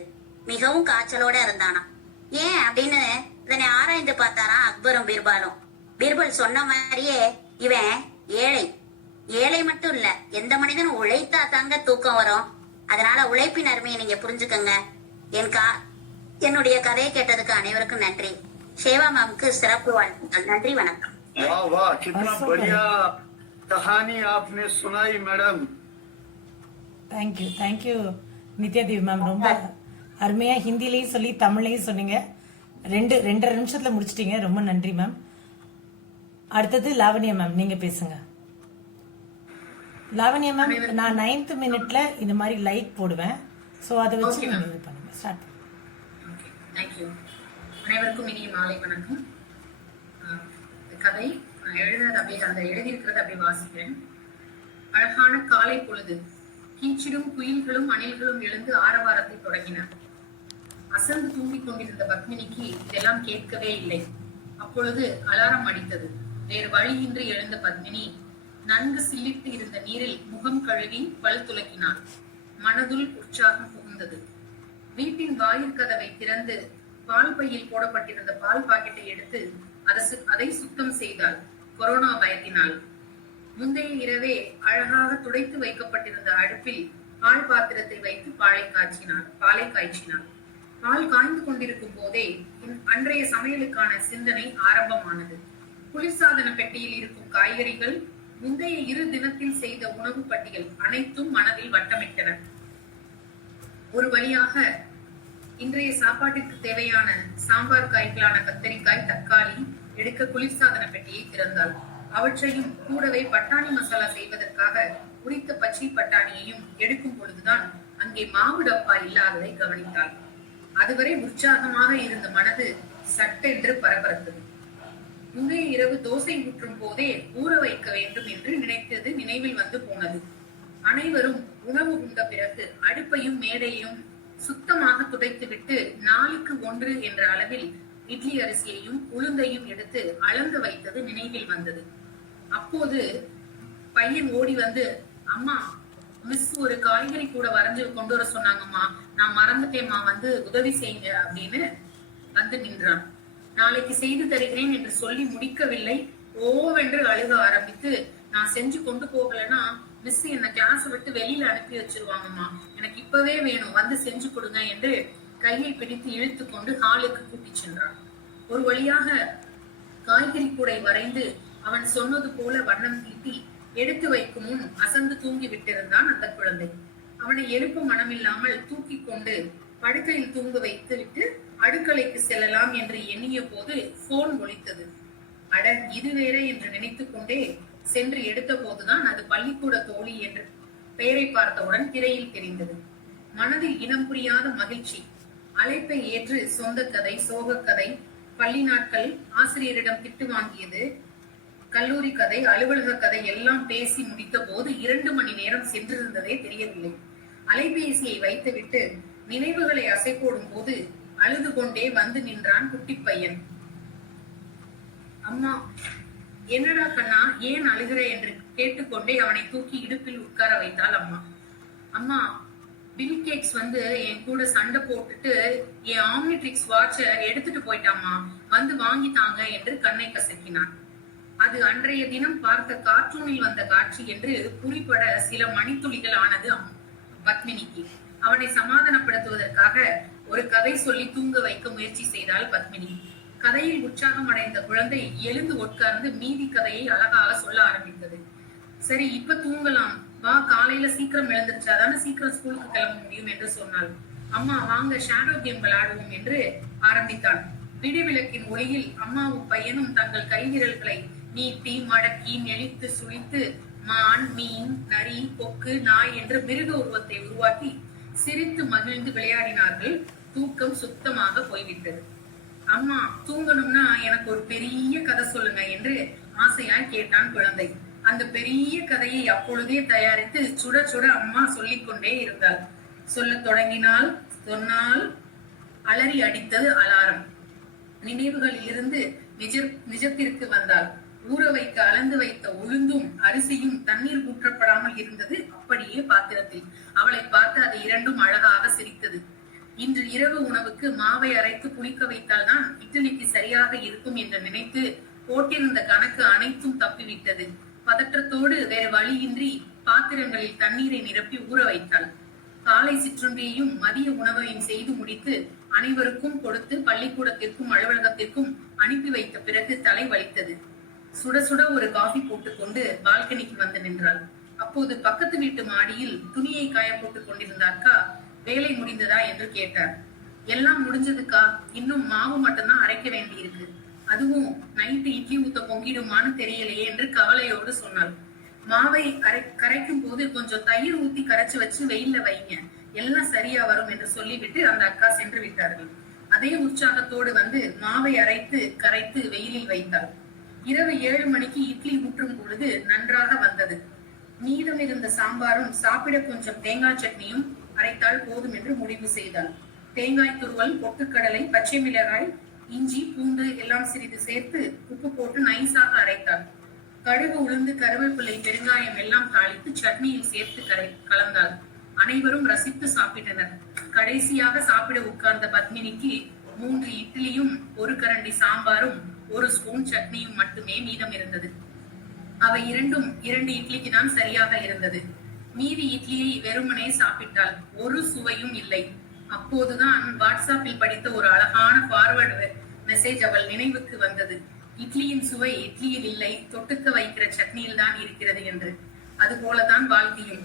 மிகவும் காய்ச்சலோட இருந்தானா. ஏன் அப்படின்னு இதனை ஆராய்ந்து பார்த்தாராம் அக்பரும் பீர்பாலும். பீர்பல் சொன்ன மாதிரியே இவன் ஏழை. ஏழை மட்டும் இல்ல, எந்த மனிதனும் உழைத்தா தாங்க தூக்கம் வரும். அதனால உழைப்பின் அருமையை நீங்க புரிஞ்சுக்கங்க. என்னுடைய கதையை கேட்டதுக்கு அனைவருக்கும் நன்றி. ஷேவா மேம்க்கு சிறப்பு வாழ்த்துக்கள். நன்றி, வணக்கம். वाह वाह, कितना बढ़िया कहानी आपने सुनाई मैडम. Thank you Nithyadevi ma'am. ரொம்ப அருமையா ஹிந்திலையும் சொல்லி தமிழ்லையும் சொன்னீங்க. 2.5 நிமிஷத்துல முடிச்சிட்டீங்க. ரொம்ப நன்றி மேம். அடுத்தது லாவண்யா மேம், நீங்க பேசுங்க. லாவண்யா மேம், நான் 9th மினிட்ல இந்த மாதிரி லைக் போடுவேன். சோ அதை வச்சு நீங்க இது பண்ணுங்க. ஸ்டார்ட். Okay, thank you. அனைவருக்கும் இனிய மாலை வணக்கம். கதை எழுதியிருக்கிறது அப்படியே வாசிக்கிறேன். அழகான காலை பொழுது. கீச்சிடும் குயில்களும் அணில்களும் எழுந்து ஆரவாரத்தை தொடங்கின. அசந்து தூங்கிக் கொண்டிருந்த பத்மினிக்கு இதெல்லாம் கேட்கவே இல்லை. அப்பொழுது அலாரம் அடித்தது. வேறு வழியின்றி எழுந்த பத்மினி நன்கு சில்லிட்டு இருந்த நீரில் முகம் கழுவி பல் துலக்கினாள். மனதுள் உற்சாகம் புகுந்தது. வீட்டின் வாயில் கதவை திறந்து பால் பையில் போடப்பட்டிருந்த பால் பாக்கெட்டை எடுத்து அதை சுத்தம் செய்தாள். கொரோனா பயத்தினால். முந்தைய இரவே அழகாக துடைத்து வைக்கப்பட்டிருந்த அடுப்பில் பால் பாத்திரத்தை வைத்து பாலை காய்ச்சினாள். பால் காய்ந்து கொண்டிருக்கும் போதே அன்றைய சமையலுக்கான சிந்தனை ஆரம்பமானது. குளிர்சாதன பெட்டியில் இருக்கும் காய்கறிகள், முந்தைய 2 தினத்தில் செய்த உணவு பட்டியல் அனைத்தும் மனதில் வட்டமிட்டன. ஒரு வழியாக இன்றைய சாப்பாட்டிற்கு தேவையான சாம்பார் காய்களான கத்தரிக்காய், தக்காளி எடுக்க குளிர்சாதன பெட்டியை திறந்தாள். அவற்றையும் கூடவே பட்டாணி மசாலா செய்வதற்காக உரித்த பச்சை பட்டாணியையும் எடுக்கும் பொழுதுதான் அங்கே மாவு டப்பா இல்லாததை கவனித்தாள். அதுவரை உற்சாகமாக இருந்த மனது சட்டென்று பரபரத்தது. முந்தைய இரவு தோசை ஊற்றும் போதே ஊற வைக்க வேண்டும் என்று நினைத்தது நினைவில் வந்து போனது. அனைவரும் உணவு உண்ட பிறகு அடுப்பையும் மேடையையும் சுத்தமாக துடைத்துவிட்டு 4க்கு 1 என்ற அளவில் இட்லி அரிசியையும் உளுந்தையும் எடுத்து அளந்து வைத்தது நினைவில் வந்தது. அப்போது பையன் ஓடி வந்து, அம்மா, மிஸ் ஒரு காய்கறி கூட வரைஞ்சு கொண்டு வர சொன்னாங்கம்மா, நான் மறந்துட்டேம்மா, வந்து உதவி செய்யுங்க அப்படின்னு வந்து நின்றான். நாளைக்கு செய்து தருகிறேன் என்று சொல்லி முடிக்கவில்லை, ஓவென்று அழுக ஆரம்பித்து, நான் செஞ்சு கொண்டு போகலன்னா மிஸ் என்ன கிளாஸ் விட்டு வெளியில அனுப்பி வச்சிருவாங்கம்மா, எனக்கு இப்பவே வேணும், வந்து செஞ்சு கொடுங்க என்று கையை பிடித்து இழுத்து கொண்டு ஹாலுக்கு கூட்டி சென்றான். ஒரு வழியாக காய்கறி கூடை வரைந்து அவன் சொன்னது போல வண்ணம் தீட்டி எடுத்து வைக்கும் முன் அசந்து தூங்கி விட்டிருந்தான் அந்த குழந்தை. அவனை எழுப்பு மனமில்லாமல் தூக்கி கொண்டு படுக்கையில் தூங்க வைத்து விட்டு அடுக்கலைக்கு செல்லலாம் என்று எண்ணிய போது போன் ஒலித்தது. அட, இது வேற என்று நினைத்துக் கொண்டே சென்று எடுத்த போதுதான் அது பள்ளிக்கூட தோழி என்று பெயரை பார்த்தவுடன் திரையில் தெரிந்தது. மனதில் இனம் புரியாத மகிழ்ச்சி. அழைப்பை ஏற்று சொந்த கதை, சோக கதை, பள்ளி நாட்கள், ஆசிரியரிடம் திட்டு வாங்கியது, கல்லூரி கதை, அலுவலக கதை எல்லாம் பேசி முடித்த போது 2 மணி நேரம் சென்றிருந்ததே தெரியவில்லை. அலைபேசியை வைத்துவிட்டு நினைவுகளை அசை போடும் போது அழுது கொண்டே வந்து நின்றான் குட்டி பையன். அம்மா, என்னடா கண்ணா, ஏன் அழுகிற என்று கேட்டுக்கொண்டே அவனை தூக்கி இடுப்பில் உட்கார வைத்தாள் அம்மா. அம்மா, பில் கேக்ஸ் வந்து என் கூட சண்டை போட்டுட்டு என் ஆம்னிட்ரிக்ஸ் வாட்ச எடுத்துட்டு போயிட்டாமா, வந்து வாங்கிட்டாங்க என்று கண்ணை கசக்கினான். அது அன்றைய தினம் பார்த்த கார்ட்டூனில் வந்த காட்சி என்று புரிபட சில மணித்துளிகள் ஆனது பத்மினிக்கு. அவனை சமாதானப்படுத்துவதற்காக ஒரு கதை சொல்லி தூங்க வைக்க முயற்சி செய்தாள் பத்மினி. கதையில் உற்சாகம் அடைந்த குழந்தை எழுந்து உட்கார்ந்து மீதி கதையை அழகாக சொல்ல ஆரம்பித்தது. சரி, இப்ப தூங்கலாம் வா, காலையில சீக்கிரம் எழுந்திருச்சாதானே சீக்கிரம் ஸ்கூலுக்கு கிளம்ப முடியும் என்று சொன்னாள். அம்மா, வாங்க ஷேடோ கேம் விளையாடுவோம் என்று ஆரம்பித்தான். விடிவிளக்கின் ஒளியில் அம்மாவும் பையனும் தங்கள் கைவிரல்களை நீட்டி மடக்கி நெளித்து சுழித்து மான், மீன், நரி, கொக்கு, நாய் என்ற மிருக உருவத்தை உருவாக்கி சிரித்து மகிழ்ந்து விளையாடினார்கள். தூக்கம் சுத்தமாக போய்விட்டது. அம்மா, தூங்கணும்னா எனக்கு ஒரு பெரிய கதை சொல்லுங்க என்று ஆசையாய் கேட்டான் குழந்தை. அந்த பெரிய கதையை அப்பொழுதே தயாரித்து சுட சுட அம்மா சொல்லிக் கொண்டே இருந்தாள். சொல்ல தொடங்கினால் சொன்னால் அலறி அடித்தது அலாரம். நினைவுகளில் இருந்து நிஜத்திற்கு வந்தாள். ஊற வைக்க அளந்து வைத்த உளுந்தும் அரிசியும் தண்ணீர் ஊற்றப்படாமல் இருந்தது அப்படியே பாத்திரத்தில். அவளை பார்த்து அது இரண்டும் அழகாக சிரித்தது. இன்று இரவு உணவுக்கு மாவை அரைத்து புளிக்க வைத்தால்தான் இட்லிக்கு சரியாக இருக்கும் என்று நினைத்து போட்டிருந்த கணக்கு அனைத்தும் தப்பிவிட்டது. பதற்றத்தோடு வேறு வழியின்றி பாத்திரங்களில் தண்ணீரை நிரப்பி ஊற வைத்தாள். காலை சிற்றுண்டியையும் மதிய உணவையும் செய்து முடித்து அனைவருக்கும் கொடுத்து பள்ளிக்கூடத்திற்கும் அலுவலகத்திற்கும் அனுப்பி வைத்த பிறகு தலை வலித்தது. சுட சுட ஒரு காஃபி போட்டுக்கொண்டு பால்கனிக்கு வந்து நின்றாள். அப்போது பக்கத்து வீட்டு மாடியில் துணியை காய போட்டுக் கொண்டிருந்த அக்கா, வேலை முடிந்ததா என்று கேட்டார். எல்லாம் முடிஞ்சதுக்கா, இன்னும் மாவு மட்டும்தான் அரைக்க வேண்டி இருக்கு, அதுவும் நைட்டு இட்லி ஊத்த பொங்கிடுமான்னு தெரியலையே என்று கவலையோடு சொன்னாள். மாவை கரைக்கும் போது கொஞ்சம் தயிர் ஊத்தி கரைச்சு வச்சு வெயில்ல வைங்க, எல்லாம் சரியா வரும் என்று சொல்லிவிட்டு அந்த அக்கா சென்று விட்டார்கள். அதே உற்சாகத்தோடு வந்து மாவை அரைத்து கரைத்து வெயிலில் வைத்தாள். இரவு 7 மணிக்கு இட்லி ஊற்றும் பொழுது நன்றாக வந்தது. மீதம் இருந்த சாம்பாரும் சாப்பிட கொஞ்சம் தேங்காய் சட்னியும் அரைத்தால் போதும் என்று முடிவு செய்தாள். தேங்காய் துருவல், பொட்டுக்கடலை, பச்சை மிளகாய், இஞ்சி, பூண்டு எல்லாம் சிறிது சேர்த்து உப்பு போட்டு நைஸாக அரைத்தாள். கடுகு, உளுந்து, கருவேப்பிலை, பெருங்காயம் எல்லாம் தாளித்து சட்னியில் சேர்த்து கலந்தாள். அனைவரும் ரசித்து சாப்பிட்டனர். கடைசியாக சாப்பிட உட்கார்ந்த பத்மினிக்கு 3 இட்லியும் 1 கரண்டி சாம்பாரும் 1 ஸ்பூன் சட்னியும் மட்டுமே மீதம் இருந்தது. அவை 2 இட்லிக்கு தான் சரியாக இருந்தது. மீதி இட்லியை வெறுமனே சாப்பிட்டால் ஒரு சுவையும் இல்லை. அப்போதுதான் வாட்ஸ்அப்பில் படித்த ஒரு அழகான ஃபார்வர்டு மெசேஜ் அவள் நினைவுக்கு வந்தது. இட்லியின் சுவை இட்லியில் இல்லை, தொட்டுக்க வைக்கிற சட்னியில் தான் இருக்கிறது என்று. அது போலதான் வாழ்க்கையும்.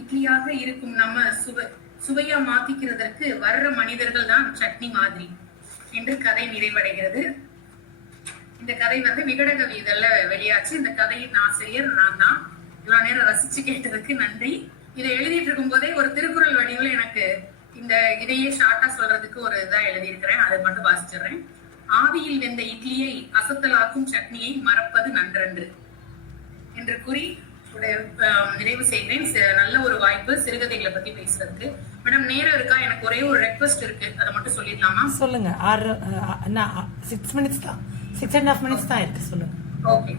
இட்லியாக இருக்கும் நம்ம சுவையா மாத்திக்கிறதற்கு வர்ற மனிதர்கள் தான் சட்னி மாதிரி என்று கதை நிறைவடைகிறது. இந்த கதை விகடகவி இதழ்ல வெளியாச்சு. இந்த கதையின் ஆசிரியர் நான் தான். இவ்வளவு நேரம் ரசிச்சு கேட்டதுக்கு நன்றி. இதை எழுதிட்டு இருக்கும் போதே ஒரு திருக்குறள் வடிவில் எனக்கு இதையே ஷார்ட்டா சொல்றதுக்கு ஒரு இதா எழுதியிருக்கிறேன், அதை மட்டும் வாசிச்சிடுறேன். ஆவியில் வெந்த இட்லியை அசத்தலாக்கும் சட்னியை மறப்பது நன்றன்று என்று கூறி நிறைவு செய்கிறேன். நல்ல ஒரு வாய்ப்பு சிறுகதைகளை பத்தி பேசுறதுக்கு. மேடம் நேரம் இருக்கா? எனக்கு ஒரே ஒரு ரெக்வஸ்ட் இருக்கு, அதை மட்டும் சொல்லிடலாமா? சொல்லுங்க. 6 மினிட்ஸ் தான், 6.5 மினிட்ஸ் தான் இருக்கு, சொல்லுங்க. ஓகே.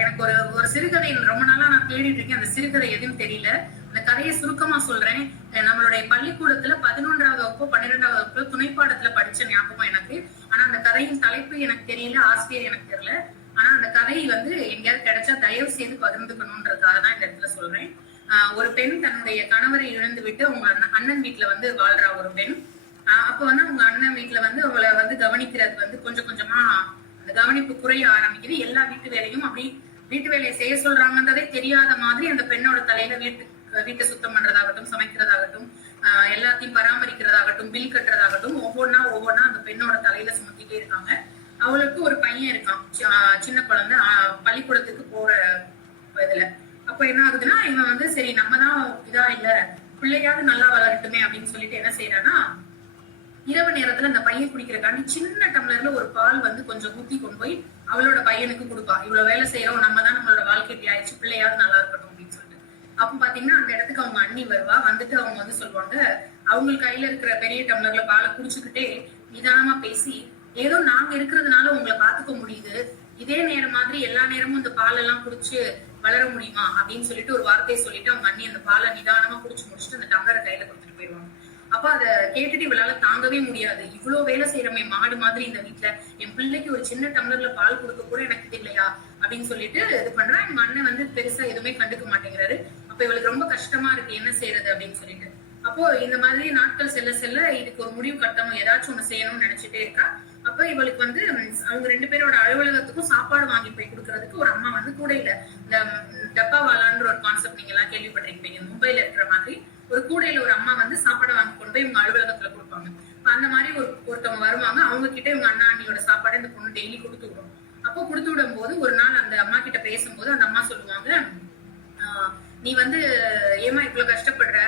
எனக்கு ஒரு சிறுகதை ரொம்ப நாளா நான் தேடிட்டு இருக்கேன். அந்த சிறுகதை எதுவும் தெரியல. அந்த கதையை சுருக்கமா சொல்றேன். நம்மளுடைய பள்ளிக்கூடத்துல 11வது வகுப்பு 12வது வகுப்பு துணைப்பாடத்துல படிச்ச ஞாபகம் எனக்கு. ஆனா அந்த கதையின் தலைப்பு எனக்கு தெரியல, ஆசிரியர் எனக்கு தெரியல. ஆனா அந்த கதை வந்து எங்கேயாவது கிடைச்சா தயவு செய்து பகிர்ந்துக்கணும்ன்றதுக்காக தான் இந்த இடத்துல சொல்றேன். ஒரு பெண் தன்னுடைய கணவரை இழந்து விட்டு அவங்க அண்ணன் வீட்டுல வந்து வாழ்றா ஒரு பெண். அப்ப வந்து அவங்க அண்ணன் வீட்டுல வந்து அவளை வந்து கவனிக்கிறது வந்து கொஞ்சம் கொஞ்சமா அந்த கவனிப்பு குறைய ஆரம்பிக்குது. எல்லா வீட்டு வேலையும் அப்படி வீட்டு வேலையை செய்ய சொல்றாங்கன்றதே தெரியாத மாதிரி அந்த பெண்ணோட தலையில வீட்டை சுத்தம் பண்றதாகட்டும், சமைக்கிறதாகட்டும், எல்லாத்தையும் பராமரிக்கிறதாகட்டும், பில் கட்டுறதாகட்டும், ஒவ்வொன்னா அந்த பெண்ணோட தலையில சுமத்திட்டே இருக்காங்க. அவளுக்கு ஒரு பையன் இருக்கான், சின்ன குழந்தை, பள்ளிக்கூடத்துக்கு போற இதுல. அப்ப என்ன ஆகுதுன்னா, இவன் வந்து சரி நம்ம தான் இதா இல்ல, பிள்ளையாவது நல்லா வளரட்டுமே அப்படின்னு சொல்லிட்டு என்ன செய்யறான்னா, இரவு நேரத்துல அந்த பையன் குடிக்கிறக்காண்டி சின்ன டம்ளர்ல ஒரு பால் வந்து கொஞ்சம் ஊத்தி கொண்டு போய் அவளோட பையனுக்கு கொடுப்பா. இவ்வளவு வேலை செய்யறோம், நம்ம தான் நம்மளோட வாழ்க்கை இப்படி ஆயிடுச்சு, பிள்ளையாவது நல்லா இருக்கட்டும் அப்படின்னு சொல்லிட்டு. அப்ப பாத்தீங்கன்னா அந்த இடத்துக்கு அவங்க அண்ணி வருவா. வந்துட்டு அவங்க வந்து சொல்லுவாங்க, அவங்க கையில இருக்கிற பெரிய டம்ளர்ல பாலை குடிச்சுக்கிட்டே நிதானமா பேசி, ஏதோ நாங்க இருக்கிறதுனால உங்களை பாத்துக்க முடியுது, இதே நேரம் மாதிரி எல்லா நேரமும் இந்த பாலெல்லாம் குடிச்சு வளர முடியுமா அப்படின்னு சொல்லிட்டு ஒரு வார்த்தையை சொல்லிட்டு அவங்க அண்ணி அந்த பாலை நிதானமா குடிச்சு முடிச்சுட்டு அந்த டம்ளரை கையில கொடுத்துட்டு போயிடுவாங்க. அப்ப அதை கேட்டுட்டு இவளால தாங்கவே முடியாது. இவ்வளவு வேலை செய்யறமே மாடு மாதிரி இந்த வீட்டுல, என் பிள்ளைக்கு ஒரு சின்ன டம்ளர்ல பால் கொடுக்க கூட எனக்கு இல்லையா அப்படின்னு சொல்லிட்டு இது பண்றா. எங்க அண்ணன் வந்து பெருசா எதுவுமே கண்டுக்க மாட்டேங்கிறாரு. அப்ப இவளுக்கு ரொம்ப கஷ்டமா இருக்கு, என்ன செய்யறது அப்படின்னு சொல்லிட்டு. அப்போ இந்த மாதிரி நாட்கள் செல்ல செல்ல இதுக்கு ஒரு முடிவு கட்டணும், ஏதாச்சும் ஒண்ணு செய்யணும்னு நினைச்சிட்டே இருக்கா. அப்ப இவளுக்கு வந்து அவங்க 2 பேரோட அலுவலகத்துக்கும் சாப்பாடு வாங்கி போய் கொடுக்கறதுக்கு ஒரு அம்மா வந்து கூடையில, இந்த டப்பாவாலான்ற ஒரு கான்செப்ட் நீங்க எல்லாம் கேள்விப்பட்டிருப்பீங்க, மும்பைல இருக்கிற மாதிரி ஒரு கூடையில ஒரு அம்மா வந்து சாப்பாடை வாங்கி கொண்டு போய் இவங்க அலுவலகத்துல கொடுப்பாங்க. அந்த மாதிரி ஒருத்தவங்க வருவாங்க. அவங்க கிட்ட இவங்க அண்ணா அண்ணியோட சாப்பாடை இந்த பொண்ணு டெய்லி கொடுத்து விடும். அப்போ கொடுத்து விடும் போது ஒரு நாள் அந்த அம்மா கிட்ட பேசும்போது அந்த அம்மா சொல்லுவாங்க, நீ வந்து ஏமா இவ்வளவு கஷ்டப்படுற,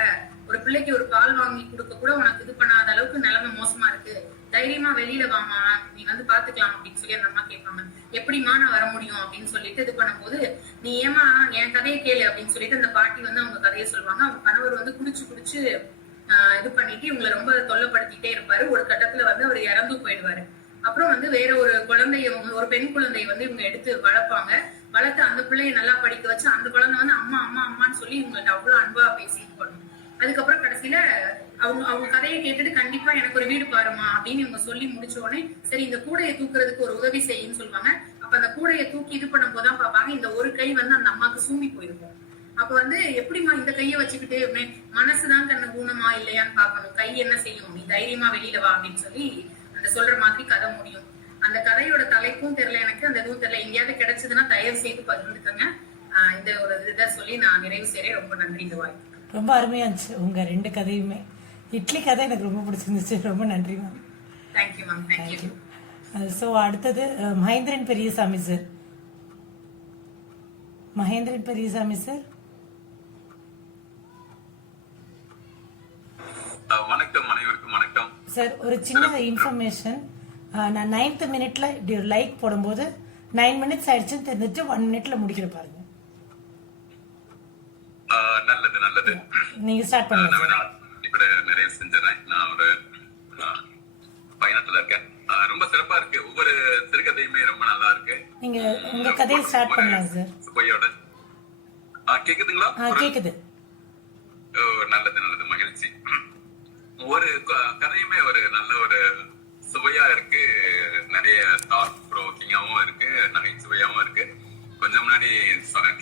ஒரு பிள்ளைக்கு ஒரு பால் வாங்கி கொடுக்க கூட உனக்கு இது பண்ணாத அளவுக்கு நிலைமை மோசமா இருக்கு, தைரியமா வெளியில வாமா, நீ வந்து பாத்துக்கலாம் அப்படின்னு சொல்லி அந்த அம்மா கேட்பாங்க. எப்படிமா நான் வர முடியும் அப்படின்னு சொல்லிட்டு இது பண்ணும்போது, நீ ஏமா என் கதையை கேளு அப்படின்னு சொல்லிட்டு அந்த பாட்டி வந்து அவங்க கதையை சொல்லுவாங்க. அவங்க கணவர் வந்து குடிச்சு இது பண்ணிட்டு இவங்களை ரொம்ப தொல்லைப்படுத்திட்டே இருப்பாரு. ஒரு கட்டத்துல வந்து அவர் இறந்து போயிடுவாரு. அப்புறம் வந்து வேற ஒரு குழந்தைய, ஒரு பெண் குழந்தைய வந்து இவங்க எடுத்து வளர்ப்பாங்க. வளர்த்து அந்த பிள்ளைய நல்லா படிக்க வச்சு அந்த குழந்தை வந்து அம்மா அம்மா அம்மான்னு சொல்லி இவங்கள்ட்ட அவ்வளவு அன்பா பேசி இது பண்ணும். அதுக்கப்புறம் கடைசியில அவங்க கதையை கேட்டுட்டு கண்டிப்பா எனக்கு ஒரு வீடு பாருமா அப்படின்னு இவங்க சொல்லி முடிச்ச உடனே, சரி இந்த கூடையை தூக்குறதுக்கு ஒரு உதவி செய்யுன்னு சொல்லுவாங்க. அப்ப அந்த கூடையை தூக்கி இது பண்ணும் போதுதான் பாப்பாங்க, இந்த ஒரு கை வந்து அந்த அம்மாவுக்கு சூம்பி போயிருக்கும். அப்ப வந்து எப்படிமா இந்த கையை வச்சுக்கிட்டு மனசுதான் தன்னை ஊனமா இல்லையான்னு பாக்கணும், கை என்ன செய்யும், நீ தைரியமா வெளியில வா அப்படின்னு சொல்லி அந்த சொல்ற மாதிரி கதை முடியும். அந்த கதையோட தலைப்பும் தெரியல எனக்கு, அந்த இதுவும் தெரியல. எங்கேயாவது கிடைச்சதுன்னா தயவு செய்து பகிர்ந்துக்கங்க. இந்த ஒரு இதை சொல்லி நான் நிறைவு செய்றேன். ரொம்ப நன்றி இந்த வாய்ப்பு. ரொம்ப அருமையா இருந்துச்சு உங்க 2 கதையுமே. இட்லி கதை எனக்கு ரொம்ப பிடிச்சிருந்துச்சு. ரொம்ப நன்றி ma'am. Thank you ma'am. Thank you. So அடுத்தது மகேந்திரன் பெரியசாமி சார். மகேந்திரன் பெரியசாமி சார். வணக்கம், அனைவருக்கும் வணக்கம் சார். ஒரு சின்ன இன்ஃபர்மேஷன், நான் 9th மினிட்ல இப்படி ஒரு லைக் போடும்போது 9 மினிட்ஸ் ஆயிடுச்சுன்னு தெரிஞ்சிட்டு 1 மினிட்ல முடிக்கிற பாருங்க. நல்லது நல்லது. நீங்க ஸ்டார்ட் பண்ணுங்க. இப்ப நிறைய செஞ்சுறேன். நான் ஒரு பயணத்துல இருக்கேன். ரொம்ப சிறப்பா இருக்கு. ஒவ்வொரு சிறுகதையுமே ரொம்ப நல்லா இருக்கு. நீங்க உங்க கதையை ஸ்டார்ட் பண்ணலாம் சார். சுவையோட கேக்குதுங்களா? கேக்குது. நல்லது நல்லது, மகிழ்ச்சி. ஒரு கதையுமே ஒரு நல்ல ஒரு சுவையா இருக்கு. நிறைய தாட் ப்ரோவோக்கிங்காவும் இருக்கு, நகைச்சுவையாவும் இருக்கு. கொஞ்சம் முன்னாடி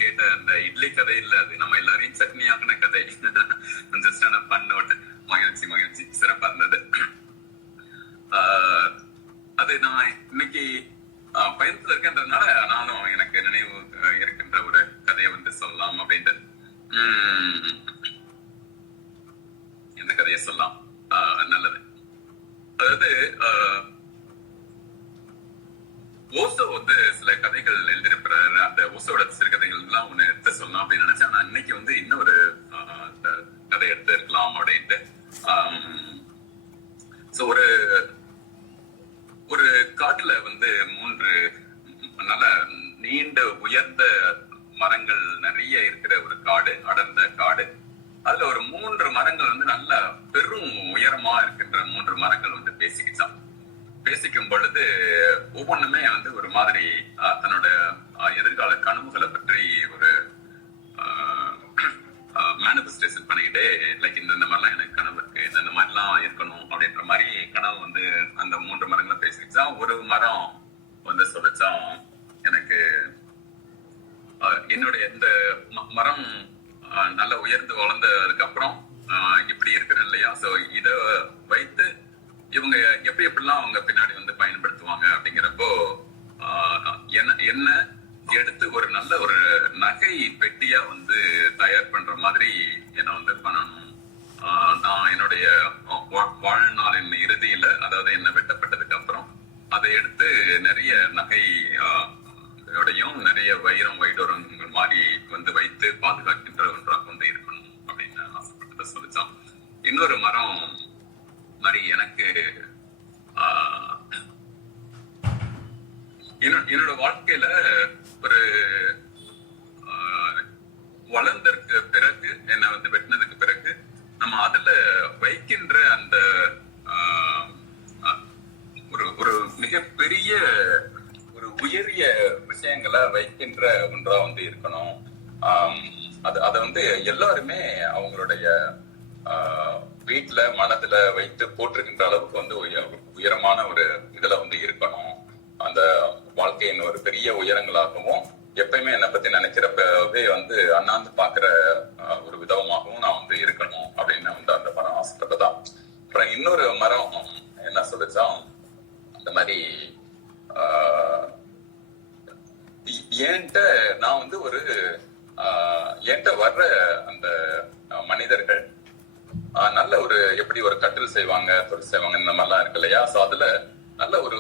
கேட்ட அந்த இட்லி கதை இல்ல, அது நம்ம எல்லாரையும் சட்னி ஆக்கின கதை. ஜஸ்ட் ஆன பண்ணோட மகிழ்ச்சி மகிழ்ச்சி, சிறப்பா இருந்தது. அது நான் இன்னைக்கு பயணத்துல இருக்கன்றதுனால நானும் எனக்கு நினைவு இருக்கின்ற ஒரு கதையை வந்து சொல்லலாம் அப்படின்ட்டு இந்த கதையை சொல்லலாம். நல்லது. அதாவது ஓசோ வந்து சில கதைகள் எழுதியிருக்கிறாரு. அந்த ஓசோட சிறுகதைகள் எல்லாம் ஒண்ணு எடுத்து சொல்லலாம் அப்படின்னு நினைச்சேன். ஆனா இன்னைக்கு வந்து இன்னொரு கதை எடுத்து இருக்கலாம் அப்படின்ட்டு. ஒரு காட்டுல வந்து 3 நல்ல நீண்ட உயர்ந்த மரங்கள் நிறைய நிறைய இருக்கிற ஒரு காடு, அடர்ந்த காடு. அதுல ஒரு 3 மரங்கள் வந்து நல்ல பெரும் உயரமா இருக்கின்ற 3 மரங்கள் வந்து பேசிக்கிச்சான். பேசிக்கும் பொழுது ஒவ்வொன்றுமே வந்து ஒரு மாதிரி தன்னோட எதிர்கால கனவுகளை பற்றி ஒரு மேனிஃபெஸ்டேஷன் பண்ணிக்கிட்டே, லைக் இந்த மாதிரிலாம் எனக்கு கனவு இருக்கு, இந்த மாதிரிலாம் இருக்கணும் அப்படின்ற மாதிரி கனவு வந்து அந்த 3 மரங்களும் பேசிக்கிச்சா. ஒரு மரம் வந்து சொல்லிச்சான், எனக்கு என்னுடைய இந்த மரம் நல்ல உயர்ந்து வளர்ந்ததுக்கு அப்புறம் இப்படி இருக்கிறேன் இல்லையா, சோ இத வைத்து இவங்க எப்படிலாம் அவங்க பின்னாடி வந்து பயன்படுத்துவாங்க அப்படிங்கிறப்போ என்ன எடுத்து ஒரு நல்ல ஒரு நகை பெட்டியா வந்து தயார் பண்ற மாதிரி என்ன வந்து பண்ணணும். நான் என்னுடைய வாழ்நாளின் இறுதியில, அதாவது என்ன வெட்டப்பட்டதுக்கு அப்புறம் அதை எடுத்து நிறைய நகை நிறைய வைடூரங்கள் மாதிரி வந்து வைத்து பாதுகாக்கின்ற ஒன்றாக வந்து இருக்கணும் அப்படின்னு ஆசைப்பட்டதை சொல்லிச்சான். இன்னொரு மரம் மாதிரி எனக்கு என்னோட வாழ்க்கையில ஒரு வளர்ந்ததுக்கு பிறகு, என்ன வந்து வெட்டினதுக்கு பிறகு நம்ம அதுல வைக்கின்ற அந்த ஒரு மிகப்பெரிய ஒரு உயரிய விஷயங்களை வைக்கின்ற ஒன்றா வந்து இருக்கணும். அதை வந்து எல்லாருமே அவங்களுடைய வீட்டுல மனதுல வைத்து போட்டிருக்கின்ற அளவுக்கு வந்து உயரமான ஒரு இதுல வந்து இருக்கணும். அந்த வாழ்க்கையின் ஒரு பெரிய உயரங்களாகவும் எப்பயுமே என்னை பத்தி நினைக்கிறப்பவே வந்து அண்ணாந்து பாக்குற ஒரு விதமாகவும் நான் வந்து இருக்கணும் அப்படின்னு வந்து அந்த மரம் ஆசைப்பட்டதான். அப்புறம் இன்னொரு மரம் என்ன சொல்லுச்சா, அந்த மாதிரி ஏன்ட்ட நான் வந்து ஒரு ஏன்ட்ட வர்ற அந்த மனிதர்கள் நல்ல ஒரு எப்படி ஒரு கட்டில் செய்வாங்க, தொழில் செய்வாங்க, இந்த மாதிரிலாம் இருக்கு இல்லையா. சோ அதுல நல்ல ஒரு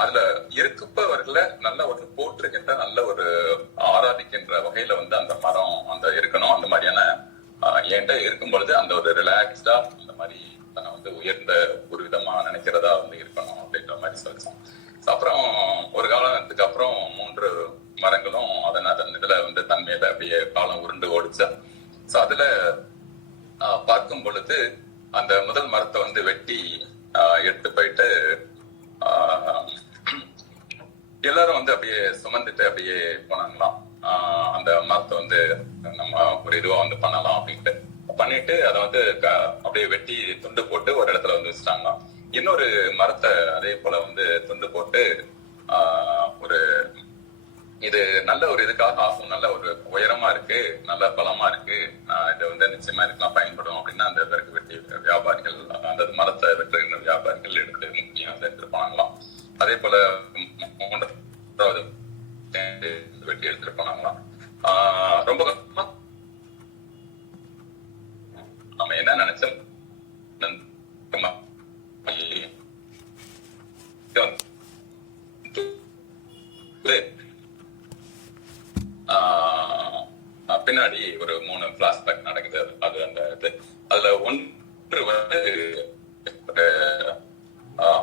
அதுல இருப்பவர்கள நல்ல ஒரு போற்றுகின்ற, நல்ல ஒரு ஆராதிக்கின்ற வகையில வந்து அந்த மரம் அந்த இருக்கணும். அந்த மாதிரியான என்கிட்ட இருக்கும் பொழுது அந்த ஒரு ரிலாக்ஸ்டா அந்த மாதிரி வந்து உயர்ந்த ஒரு விதமா நினைக்கிறதா வந்து இருக்கணும் அப்படின்ற மாதிரி சொல்லிச்சோம். அப்புறம் ஒரு காலத்துக்கு அப்புறம் 3 மரங்களும் அதன் இதுல வந்து தன்மையில அப்படியே காலம் உருண்டு ஓடிச்சா. சோ அதுல பார்க்கும் பொழுது அந்த முதல் மரத்தை வந்து வெட்டி எடுத்து போயிட்டு எல்லாரும் வந்து அப்படியே சுமந்துட்டு அப்படியே போனாங்களாம். அந்த மரத்தை வந்து நம்ம ஒரு இதுவா வந்து பண்ணலாம் அப்படின்ட்டு பண்ணிட்டு அதை வந்து அப்படியே வெட்டி துண்டு போட்டு ஒரு இடத்துல வந்து வச்சுட்டாங்களாம். இன்னொரு மரத்தை அதே போல வந்து துண்டு போட்டு ஒரு இது நல்ல ஒரு இதுக்காக ஆகும், நல்ல ஒரு உயரமா இருக்கு, நல்ல பலமா இருக்கு, இது வந்து நிச்சயமா இருக்கலாம் பயன்படும் அப்படின்னா அந்த விறகு வெட்டி வியாபாரிகள், அந்த மரத்தை வெட்டுகின்ற வியாபாரிகள் எடுத்து முக்கியம் வந்து எடுத்துட்டு போனாங்களாம். அதே போல 3வது வெட்டி எடுத்துட்டு போனாங்களாம். ரொம்ப நம்ம என்ன நினைச்சோம், பின்னாடி ஒரு 3 பிளாஷ்பேக் நடக்குது. அது அந்த அதுல ஒன்று வந்து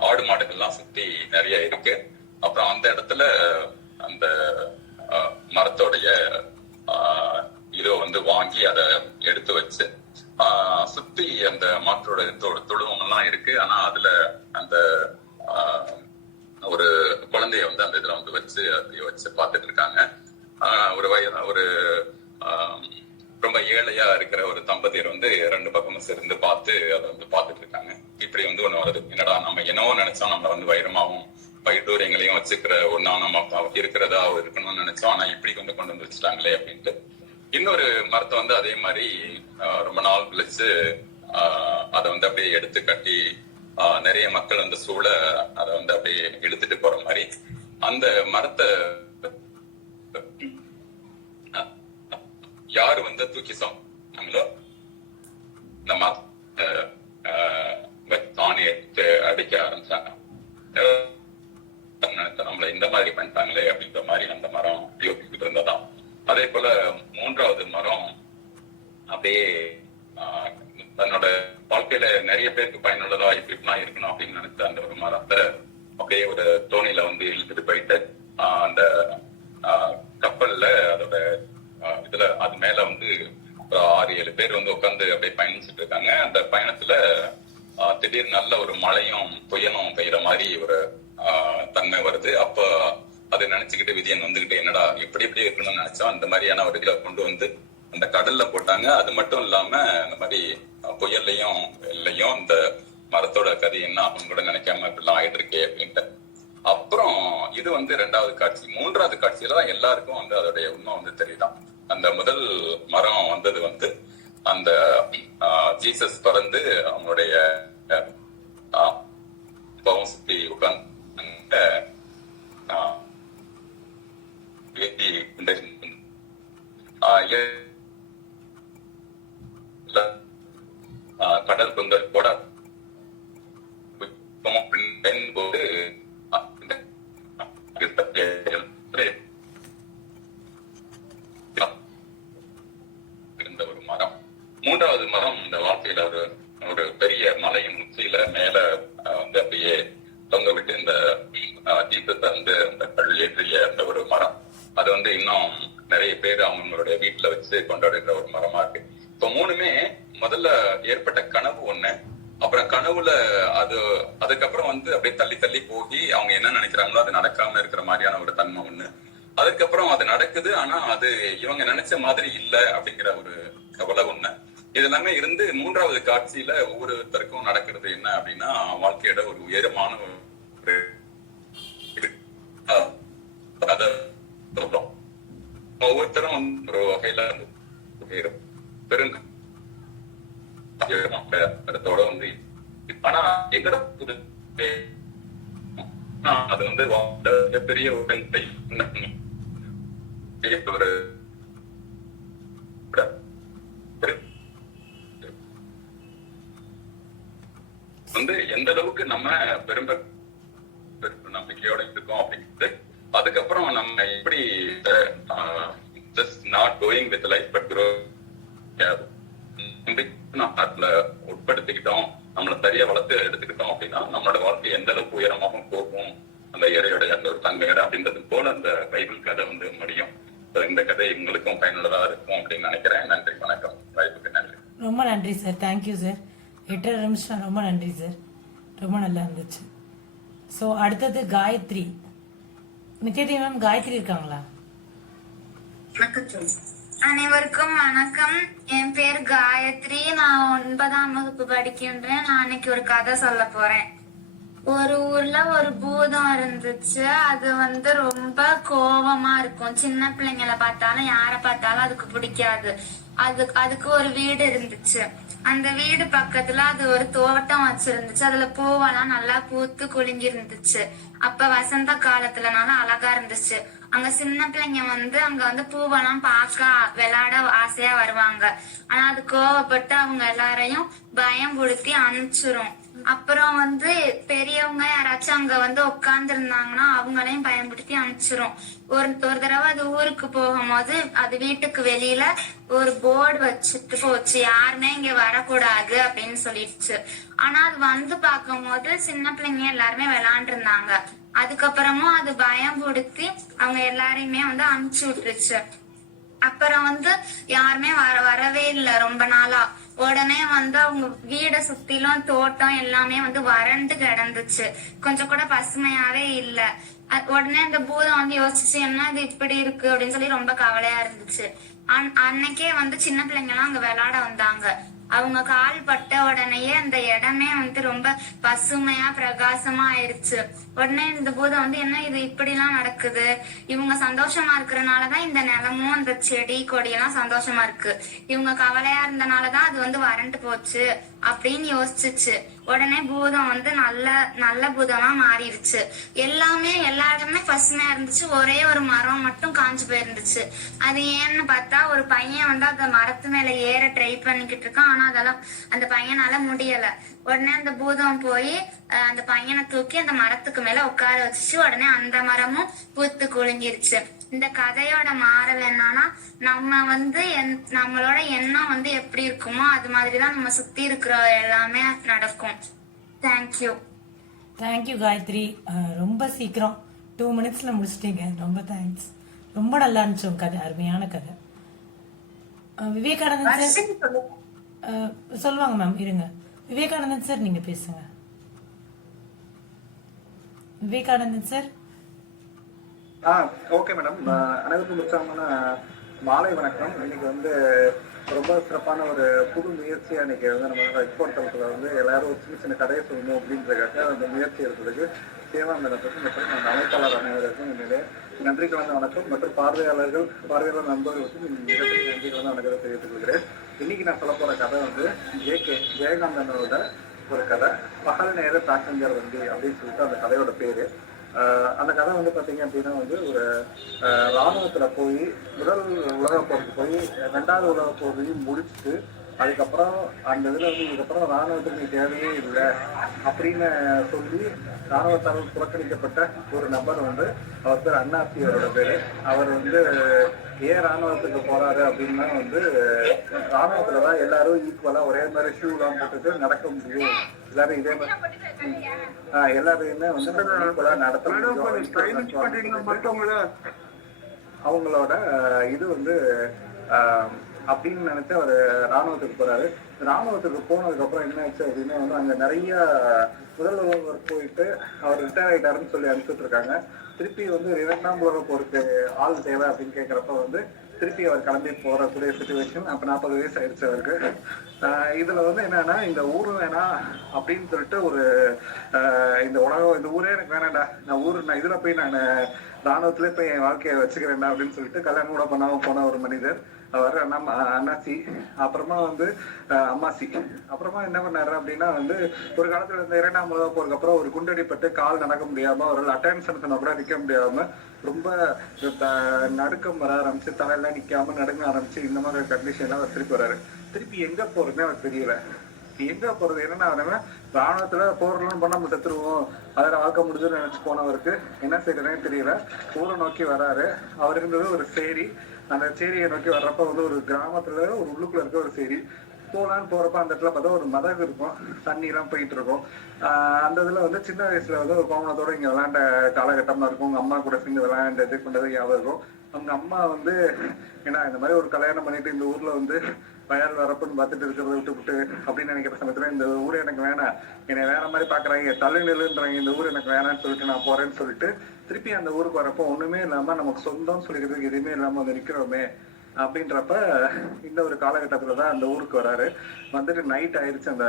ஆடு மாடுகள்லாம் சுத்தி நிறைய இருக்கு. அப்புறம் அந்த இடத்துல அந்த மரத்தோடைய இதை வந்து வாங்கி அதை எடுத்து வச்சு சுத்தி அந்த மாற்றோட தொழுவம் எல்லாம் இருக்கு. ஆனா அதுல அந்த ஒரு குழந்தைய வந்து அந்த இதுல வந்து வச்சு அதை வச்சு பார்த்துட்டு இருக்காங்க. ஒரு ரொம்ப ஏழையா இருக்கிற ஒரு தம்பதியர் வந்து 2 பக்கமும் சேர்ந்து பார்த்து அதை வந்து பார்த்துட்டு இருக்காங்க. இப்படி வந்து ஒண்ணு வருது, என்னடா நம்ம என்னவோ நினைச்சோம், நம்ம வந்து வைரமாவும் வைடூரியங்களையும் வச்சுக்கிற ஒன்னா நம்ம இருக்கிறதா இருக்கணும்னு நினைச்சோம், ஆனா இப்படி கொண்டு வந்து வச்சுட்டாங்களே அப்படின்ட்டு. இன்னொரு மரத்தை வந்து அதே மாதிரி ரொம்ப நாள் கழிச்சு அதை வந்து அப்படியே எடுத்து கட்டி நிறைய மக்கள் வந்து சூழ அதை வந்து அப்படியே இழுத்துட்டு போற மாதிரி அந்த மரத்தை யாரு வந்து தூக்கி சொன்னாங்களோ நம்ம தானே அடிக்க ஆரம்பிச்சாங்க. நம்மள இந்த மாதிரி பண்ணிட்டாங்களே அப்படின்ற மாதிரி அந்த மரம் யோசிச்சுட்டு இருந்ததாம். அதே போல 3வது மரம் அப்படியே தன்னோட வாழ்க்கையில நிறைய பேருக்கு பயனுள்ளதா இப்படிலாம் இருக்கணும் அப்படின்னு நினைச்ச அந்த ஒரு மரத்தை அப்படியே ஒரு தோணியில வந்து இழுத்துட்டு போயிட்டு அந்த கப்பல்ல அதோட இதுல அது மேல வந்து ஒரு 6-7 பேர் வந்து உட்கார்ந்து அப்படியே பயணிச்சுட்டு இருக்காங்க. அந்த பயணத்துல திடீர்னு நல்ல ஒரு மழையும் புயலும் பெய்யற மாதிரி ஒரு தன்மை வருது. அப்ப அதை நினைச்சுக்கிட்டு விஜயன் வந்துகிட்டு என்னடா இப்படி இப்படி இருக்கணும்னு நினைச்சோம், அந்த மாதிரியான ஒரு இதை கொண்டு வந்து அந்த கடல்ல போட்டாங்க. அது மட்டும் இல்லாம இந்த மாதிரி புயல்லையும் இல்லையும் இந்த மரத்தோட கதை என்ன ஆகும் கூட நினைக்காம இப்படிலாம் ஆயிட்டு இருக்கே அப்படின்ட்டு. அப்புறம் இது வந்து 2வது காட்சி. 3வது காட்சியில தான் எல்லாருக்கும் வந்து அதோடைய உண்மை வந்து தெரியுதான். அந்த முதல் மரம் வந்தது வந்து அந்த ஜீசஸ் பிறந்து அவனுடைய சுத்தி உட்கார்ந்து கடல் கொண்ட கூட போது இருந்த ஒரு மரம். 3வது மரம் இந்த வாழ்க்கையில ஒரு பெரிய மலையின் உச்சியில மேல வந்து அப்படியே தொங்க விட்டு இந்த தீபத்தை வந்து அந்த ஏற்றிய அந்த ஒரு மரம். அது வந்து இன்னும் நிறைய பேர் அவங்களுடைய வீட்டுல வச்சு கொண்டாடுகிற ஒரு மரமா இருக்கு. இப்ப 3மே முதல்ல ஏற்பட்ட கனவு ஒண்ணு, அப்புறம் கனவுல அதுக்கப்புறம் வந்து அப்படியே தள்ளி தள்ளி போகி அவங்க என்ன நினைக்கிறாங்களோ அது நடக்காம இருக்கிற மாதிரியான ஒரு தன்மை ஒண்ணு. அதுக்கப்புறம் அது நடக்குது, ஆனா அது இவங்க நினைச்ச மாதிரி இல்ல அப்படிங்கிற ஒரு கவலை ஒண்ணு. இது எல்லாமே இருந்து 3வது காட்சியில ஒவ்வொருத்தருக்கும் நடக்கிறது என்ன அப்படின்னா வாழ்க்கையோட ஒரு உயரமான அத சொல்றோம். ஒவ்வொருத்தரும் வந்து ஒரு வகையில பெருங்க இடத்தோட வந்து ஆனா எங்கட அது வந்து பெரிய ஒரு வந்து எந்த அளவுக்கு நம்ம பெரும்ப நம்பிக்கையோட இருக்கோம் அப்படிங்கிறது. அதுக்கப்புறம் நம்ம எப்படி not going with life but grow உட்படுத்திக்கிட்டோம், நம்மளை சரியா வளர்த்து எடுத்துக்கிட்டோம் அப்படின்னா நம்மளோட வாழ்க்கை எந்த அளவுக்கு உயரமாகவும் போகும் அந்த இறையோட அந்த ஒரு தன்மையோட அப்படின்றது போல அந்த பைபிள் கதை வந்து முடியும். இந்த கதை உங்களுக்கும் பயனுள்ளதா இருக்கும் அப்படின்னு நினைக்கிறேன். நன்றி, வணக்கம், வாய்ப்புக்கு நன்றி. ரொம்ப நன்றி சார், தேங்க்யூ சார். 8.5 நிமிஷம் ரொம்ப நன்றி சார், ரொம்ப நல்லா இருந்துச்சு. ஸோ அடுத்தது காயத்ரி. நித்யதி மேம் காயத்ரி இருக்காங்களா? அனைவருக்கும் வணக்கம். என் பேர் காயத்ரி. நான் 9ஆம் வகுப்பு படிக்கின்றேன். நான் அன்னைக்கு ஒரு கதை சொல்ல போறேன். ஒரு ஊர்ல ஒரு பூதம் இருந்துச்சு. அது வந்து ரொம்ப கோவமா இருக்கும். சின்ன பிள்ளைங்களை பார்த்தாலும் யார பார்த்தாலும் அதுக்கு பிடிக்காது. அதுக்கு ஒரு வீடு இருந்துச்சு. அந்த வீடு பக்கத்துல அது ஒரு தோட்டம் வச்சிருந்துச்சு. அதுல பூவெல்லாம் நல்லா பூத்து குலுங்கி இருந்துச்சு. அப்ப வசந்த காலத்துலனால அழகா இருந்துச்சு. அங்க சின்ன பிள்ளைங்க வந்து அங்க வந்து பூவெல்லாம் பார்க்க விளையாட ஆசையா வருவாங்க. ஆனா அது கோவப்பட்டு அவங்க எல்லாரையும் பயம் புடுத்தி அனுப்பிச்சிரும். அப்புறம் வந்து பெரியவங்க யாராச்சும் அங்க வந்து உட்கார்ந்து இருந்தாங்கன்னா அவங்களையும் பயன்படுத்தி அனுப்பிச்சிரும். ஒரு தடவை அது ஊருக்கு போகும்போது அது வீட்டுக்கு வெளியில ஒரு போர்டு வச்சுட்டு போச்சு, யாருமே இங்க வரக்கூடாது அப்படின்னு சொல்லிடுச்சு. ஆனா அது வந்து பார்க்கும் போது சின்ன பிள்ளைங்க எல்லாருமே விளையாண்டு இருந்தாங்க. அதுக்கப்புறமும் அது பயம் கொடுத்தி அவங்க எல்லாரையுமே வந்து அனுப்பிச்சு விட்டுருச்சு. அப்புறம் வந்து யாருமே வரவே இல்லை ரொம்ப நாளா. உடனே வந்து அவங்க வீடை சுத்திலும் தோட்டம் எல்லாமே வந்து வறண்டு கிடந்துச்சு. கொஞ்சம் கூட பசுமையாவே இல்ல. உடனே அந்த பூதம் வந்து யோசிச்சு என்ன இது இப்படி இருக்கு அப்படின்னு சொல்லி ரொம்ப கவலையா இருந்துச்சு. அன்னைக்கே வந்து சின்ன பிள்ளைங்க எல்லாம் அங்க விளையாட வந்தாங்க. அவங்க கால் பட்ட உடனேயே அந்த இடமே வந்து ரொம்ப பசுமையா பிரகாசமா ஆயிருச்சு. உடனே இந்த பூதம் வந்து என்ன இது இப்படி எல்லாம் நடக்குது, இவங்க சந்தோஷமா இருக்கிறனாலதான் இந்த நிலமும் அந்த செடி கொடியெல்லாம் சந்தோஷமா இருக்கு, இவங்க கவலையா இருந்தனாலதான் அது வந்து வறண்டு போச்சு அப்படின்னு யோசிச்சுச்சு. உடனே பூதம் வந்து நல்ல பூதமா மாறிடுச்சு. எல்லா இடமே பசுமையா இருந்துச்சு. ஒரே ஒரு மரம் மட்டும் காஞ்சு போயிருந்துச்சு. அது ஏன்னு பார்த்தா ஒரு பையன் வந்து அந்த மரத்து மேல ஏற ட்ரை பண்ணிக்கிட்டு இருக்கான். ஆனா அதெல்லாம் அந்த பையனால முடியல. உடனே அந்த பூதம் போய் அந்த பையனை தூக்கி அந்த மரத்துக்கு மேல உட்கார வச்சுச்சு. உடனே அந்த மரமும் பூத்து குலுங்கிருச்சு. இந்த கதையோட மாறல் என்னன்னா, நம்ம வந்து நம்மளோட எண்ணம் வந்து எப்படி இருக்குமோ அது மாதிரிதான் நம்ம சுத்தி இருக்கிற எல்லாமே நடக்கும். தேங்க்யூ. தேங்க்யூ காயத்ரி. ரொம்ப சீக்கிரம் 2 மினிட்ஸ்ல முடிச்சிட்டீங்க. ரொம்ப தேங்க்ஸ். ரொம்ப நல்லா இருந்துச்சு உங்க கதை, அருமையான கதை. விவேகானந்தன் சார் வருஷம் சொல்லுங்க. சொல்லுவாங்க மேம், இருங்க. விவேகானந்தன் சார் நீங்க பேசுங்க. விவேகானந்தன் சார். Okay madam. அனைவருக்கும் உற்சாகமான மாலை வணக்கம். இன்னைக்கு வந்து ரொம்ப சிறப்பான ஒரு புது முயற்சியா இன்னைக்கு வந்து நம்ம எக்ஸ்போர்ட் தளத்துல வந்து எல்லாரும் சின்ன சின்ன கதையை சொல்லணும் அப்படின்றதுக்காக அந்த முயற்சி எடுத்ததுக்கு சேவாந்தனத்துக்கும் மற்றும் அந்த அமைப்பாளர் அனைவருக்கும் என்னுடைய நன்றி கலந்த வணக்கம் மற்றும் பார்வையாளர் நண்பர்களுக்கும் மிகப்பெரிய நன்றி கலந்த வணக்கத்தை தெரிவித்துக் கொள்கிறேன். இன்னைக்கு நான் சொல்ல போற கதை வந்து ஜெயகாந்தனோட ஒரு கதை, பகல் நேர பேசஞ்சர் வண்டி அப்படின்னு சொல்லிட்டு அந்த கதையோட பேரு. அந்த கதை வந்து பார்த்தீங்க அப்படின்னா வந்து ஒரு இராணுவத்துல போய் முதல் உலகப் போருக்கு போய் 2வது உலகப் போரையும் முடிச்சுட்டு அதுக்கப்புறம் அந்த இதுல வந்து இதுக்கப்புறம் இராணுவத்துக்கு தேவையே இல்லை அப்படின்னு சொல்லி இராணுவத்தால் புறக்கணிக்கப்பட்ட ஒரு நபர் வந்து அவர் பேர் அண்ணாசியோட பேரு. அவர் வந்து ஏன் இராணுவத்துக்கு போறாரு அப்படின்னா வந்து இராணுவத்துலதான் எல்லாரும் ஈக்குவலா ஒரே மாதிரி ஷூ எல்லாம் போட்டுட்டு நடக்க முடியும், எல்லாரும் இதே மாதிரி எல்லாரையுமே வந்து ஈக்குவலா நடத்த முடியும் அவங்களோட இது வந்து அப்படின்னு நினைச்சு அவர் ராணுவத்துக்கு போறாரு. ராணுவத்துக்கு போனதுக்கு அப்புறம் என்ன ஆச்சு அப்படின்னா வந்து அங்க நிறைய முதல் உலகம் போயிட்டு அவர் ரிட்டையர் ஆயிட்டாருன்னு சொல்லி அனுப்பிச்சுட்டு இருக்காங்க. திருப்பி வந்து 2ஆம் உலக போருக்கு ஆள் தேவை அப்படின்னு கேட்கறப்ப வந்து திருப்பி அவர் கிளம்பி போறக்கூடிய சுச்சுவேஷன். அப்ப 40 வயசு ஆயிடுச்சு அவருக்கு. இதுல வந்து என்னன்னா இந்த ஊரு வேணாம் அப்படின்னு சொல்லிட்டு ஒரு இந்த உலகம் இந்த ஊரே எனக்கு வேணாண்டா, நான் இதுல போய் நான் ராணுவத்துல போய் என் வாழ்க்கையை வச்சுக்கிறேன்டா அப்படின்னு சொல்லிட்டு கல்யாணம் கூட பண்ணாம போன ஒரு மனிதர் அவர் அண்ணாச்சி. அப்புறமா வந்து அம்மாசி. அப்புறமா என்ன பண்ணாரு அப்படின்னா வந்து ஒரு காலத்துல இருந்த 2ஆம் உலக போருக்கு அப்புறம் ஒரு குண்டடிப்பட்டு கால் நடக்க முடியாம ஒரு அட்டென்ஷன் கூட நிக்க முடியாம ரொம்ப நடுக்கம் வர ஆரம்பிச்சு, தலையெல்லாம் நிக்காம நடுங்க ஆரம்பிச்சு இந்த மாதிரி கண்டிஷன்லாம் அவர் திருப்பி வர்றாரு. திருப்பி எங்க போறதுன்னு அவருக்கு தெரியல. எங்க போறது என்னன்னா ராணுவத்துல போறலாம் பண்ண நம்ம செத்துருவோம், அதில் வாழ்க்கை முடிஞ்சுன்னு நினைச்சு போனவருக்கு என்ன செய்யறதுன்னு தெரியல. ஊரை நோக்கி வராரு. அவர் இருந்தது ஒரு சேரி. அந்த சேரியை நோக்கி வர்றப்ப வந்து ஒரு கிராமத்துல ஒரு உள்ளுக்குள்ள இருக்க ஒரு சேரி. போலான்னு போறப்ப அந்த இடத்துல பார்த்தா ஒரு மதகு இருக்கும், தண்ணி எல்லாம் போயிட்டு இருக்கும். அந்த இதுல வந்து சின்ன வயசுல வந்து ஒரு கோமணத்தோட இங்க விளையாண்ட காலகட்டமா இருக்கும். உங்க அம்மா கூட சேர்ந்து விளையாண்டு இது கொண்டது ஞாபகம் இருக்கும். அவங்க அம்மா வந்து ஏன்னா இந்த மாதிரி ஒரு கல்யாணம் பண்ணிட்டு இந்த ஊர்ல வந்து வயல் வரப்புன்னு பார்த்துட்டு இருக்கிறத விட்டு அப்படின்னு நினைக்கிற சமயத்துல இந்த ஊர் எனக்கு வேணாம், என்னை வேற மாதிரி பாக்குறாங்க, தள்ளுநிலுன்றாங்க, இந்த ஊர் எனக்கு வேணாம்னு சொல்லிட்டு நான் போறேன்னு சொல்லிட்டு திருப்பி அந்த ஊருக்கு வரப்போ ஒண்ணுமே இல்லாம நமக்கு சொந்தம்னு சொல்லிக்கிறதுக்கு எதுவுமே இல்லாம வந்து நிக்கிறோமே அப்படின்றப்ப இந்த ஒரு காலகட்டத்துலதான் அந்த ஊருக்கு வராரு. வந்துட்டு நைட் ஆயிடுச்சு. அந்த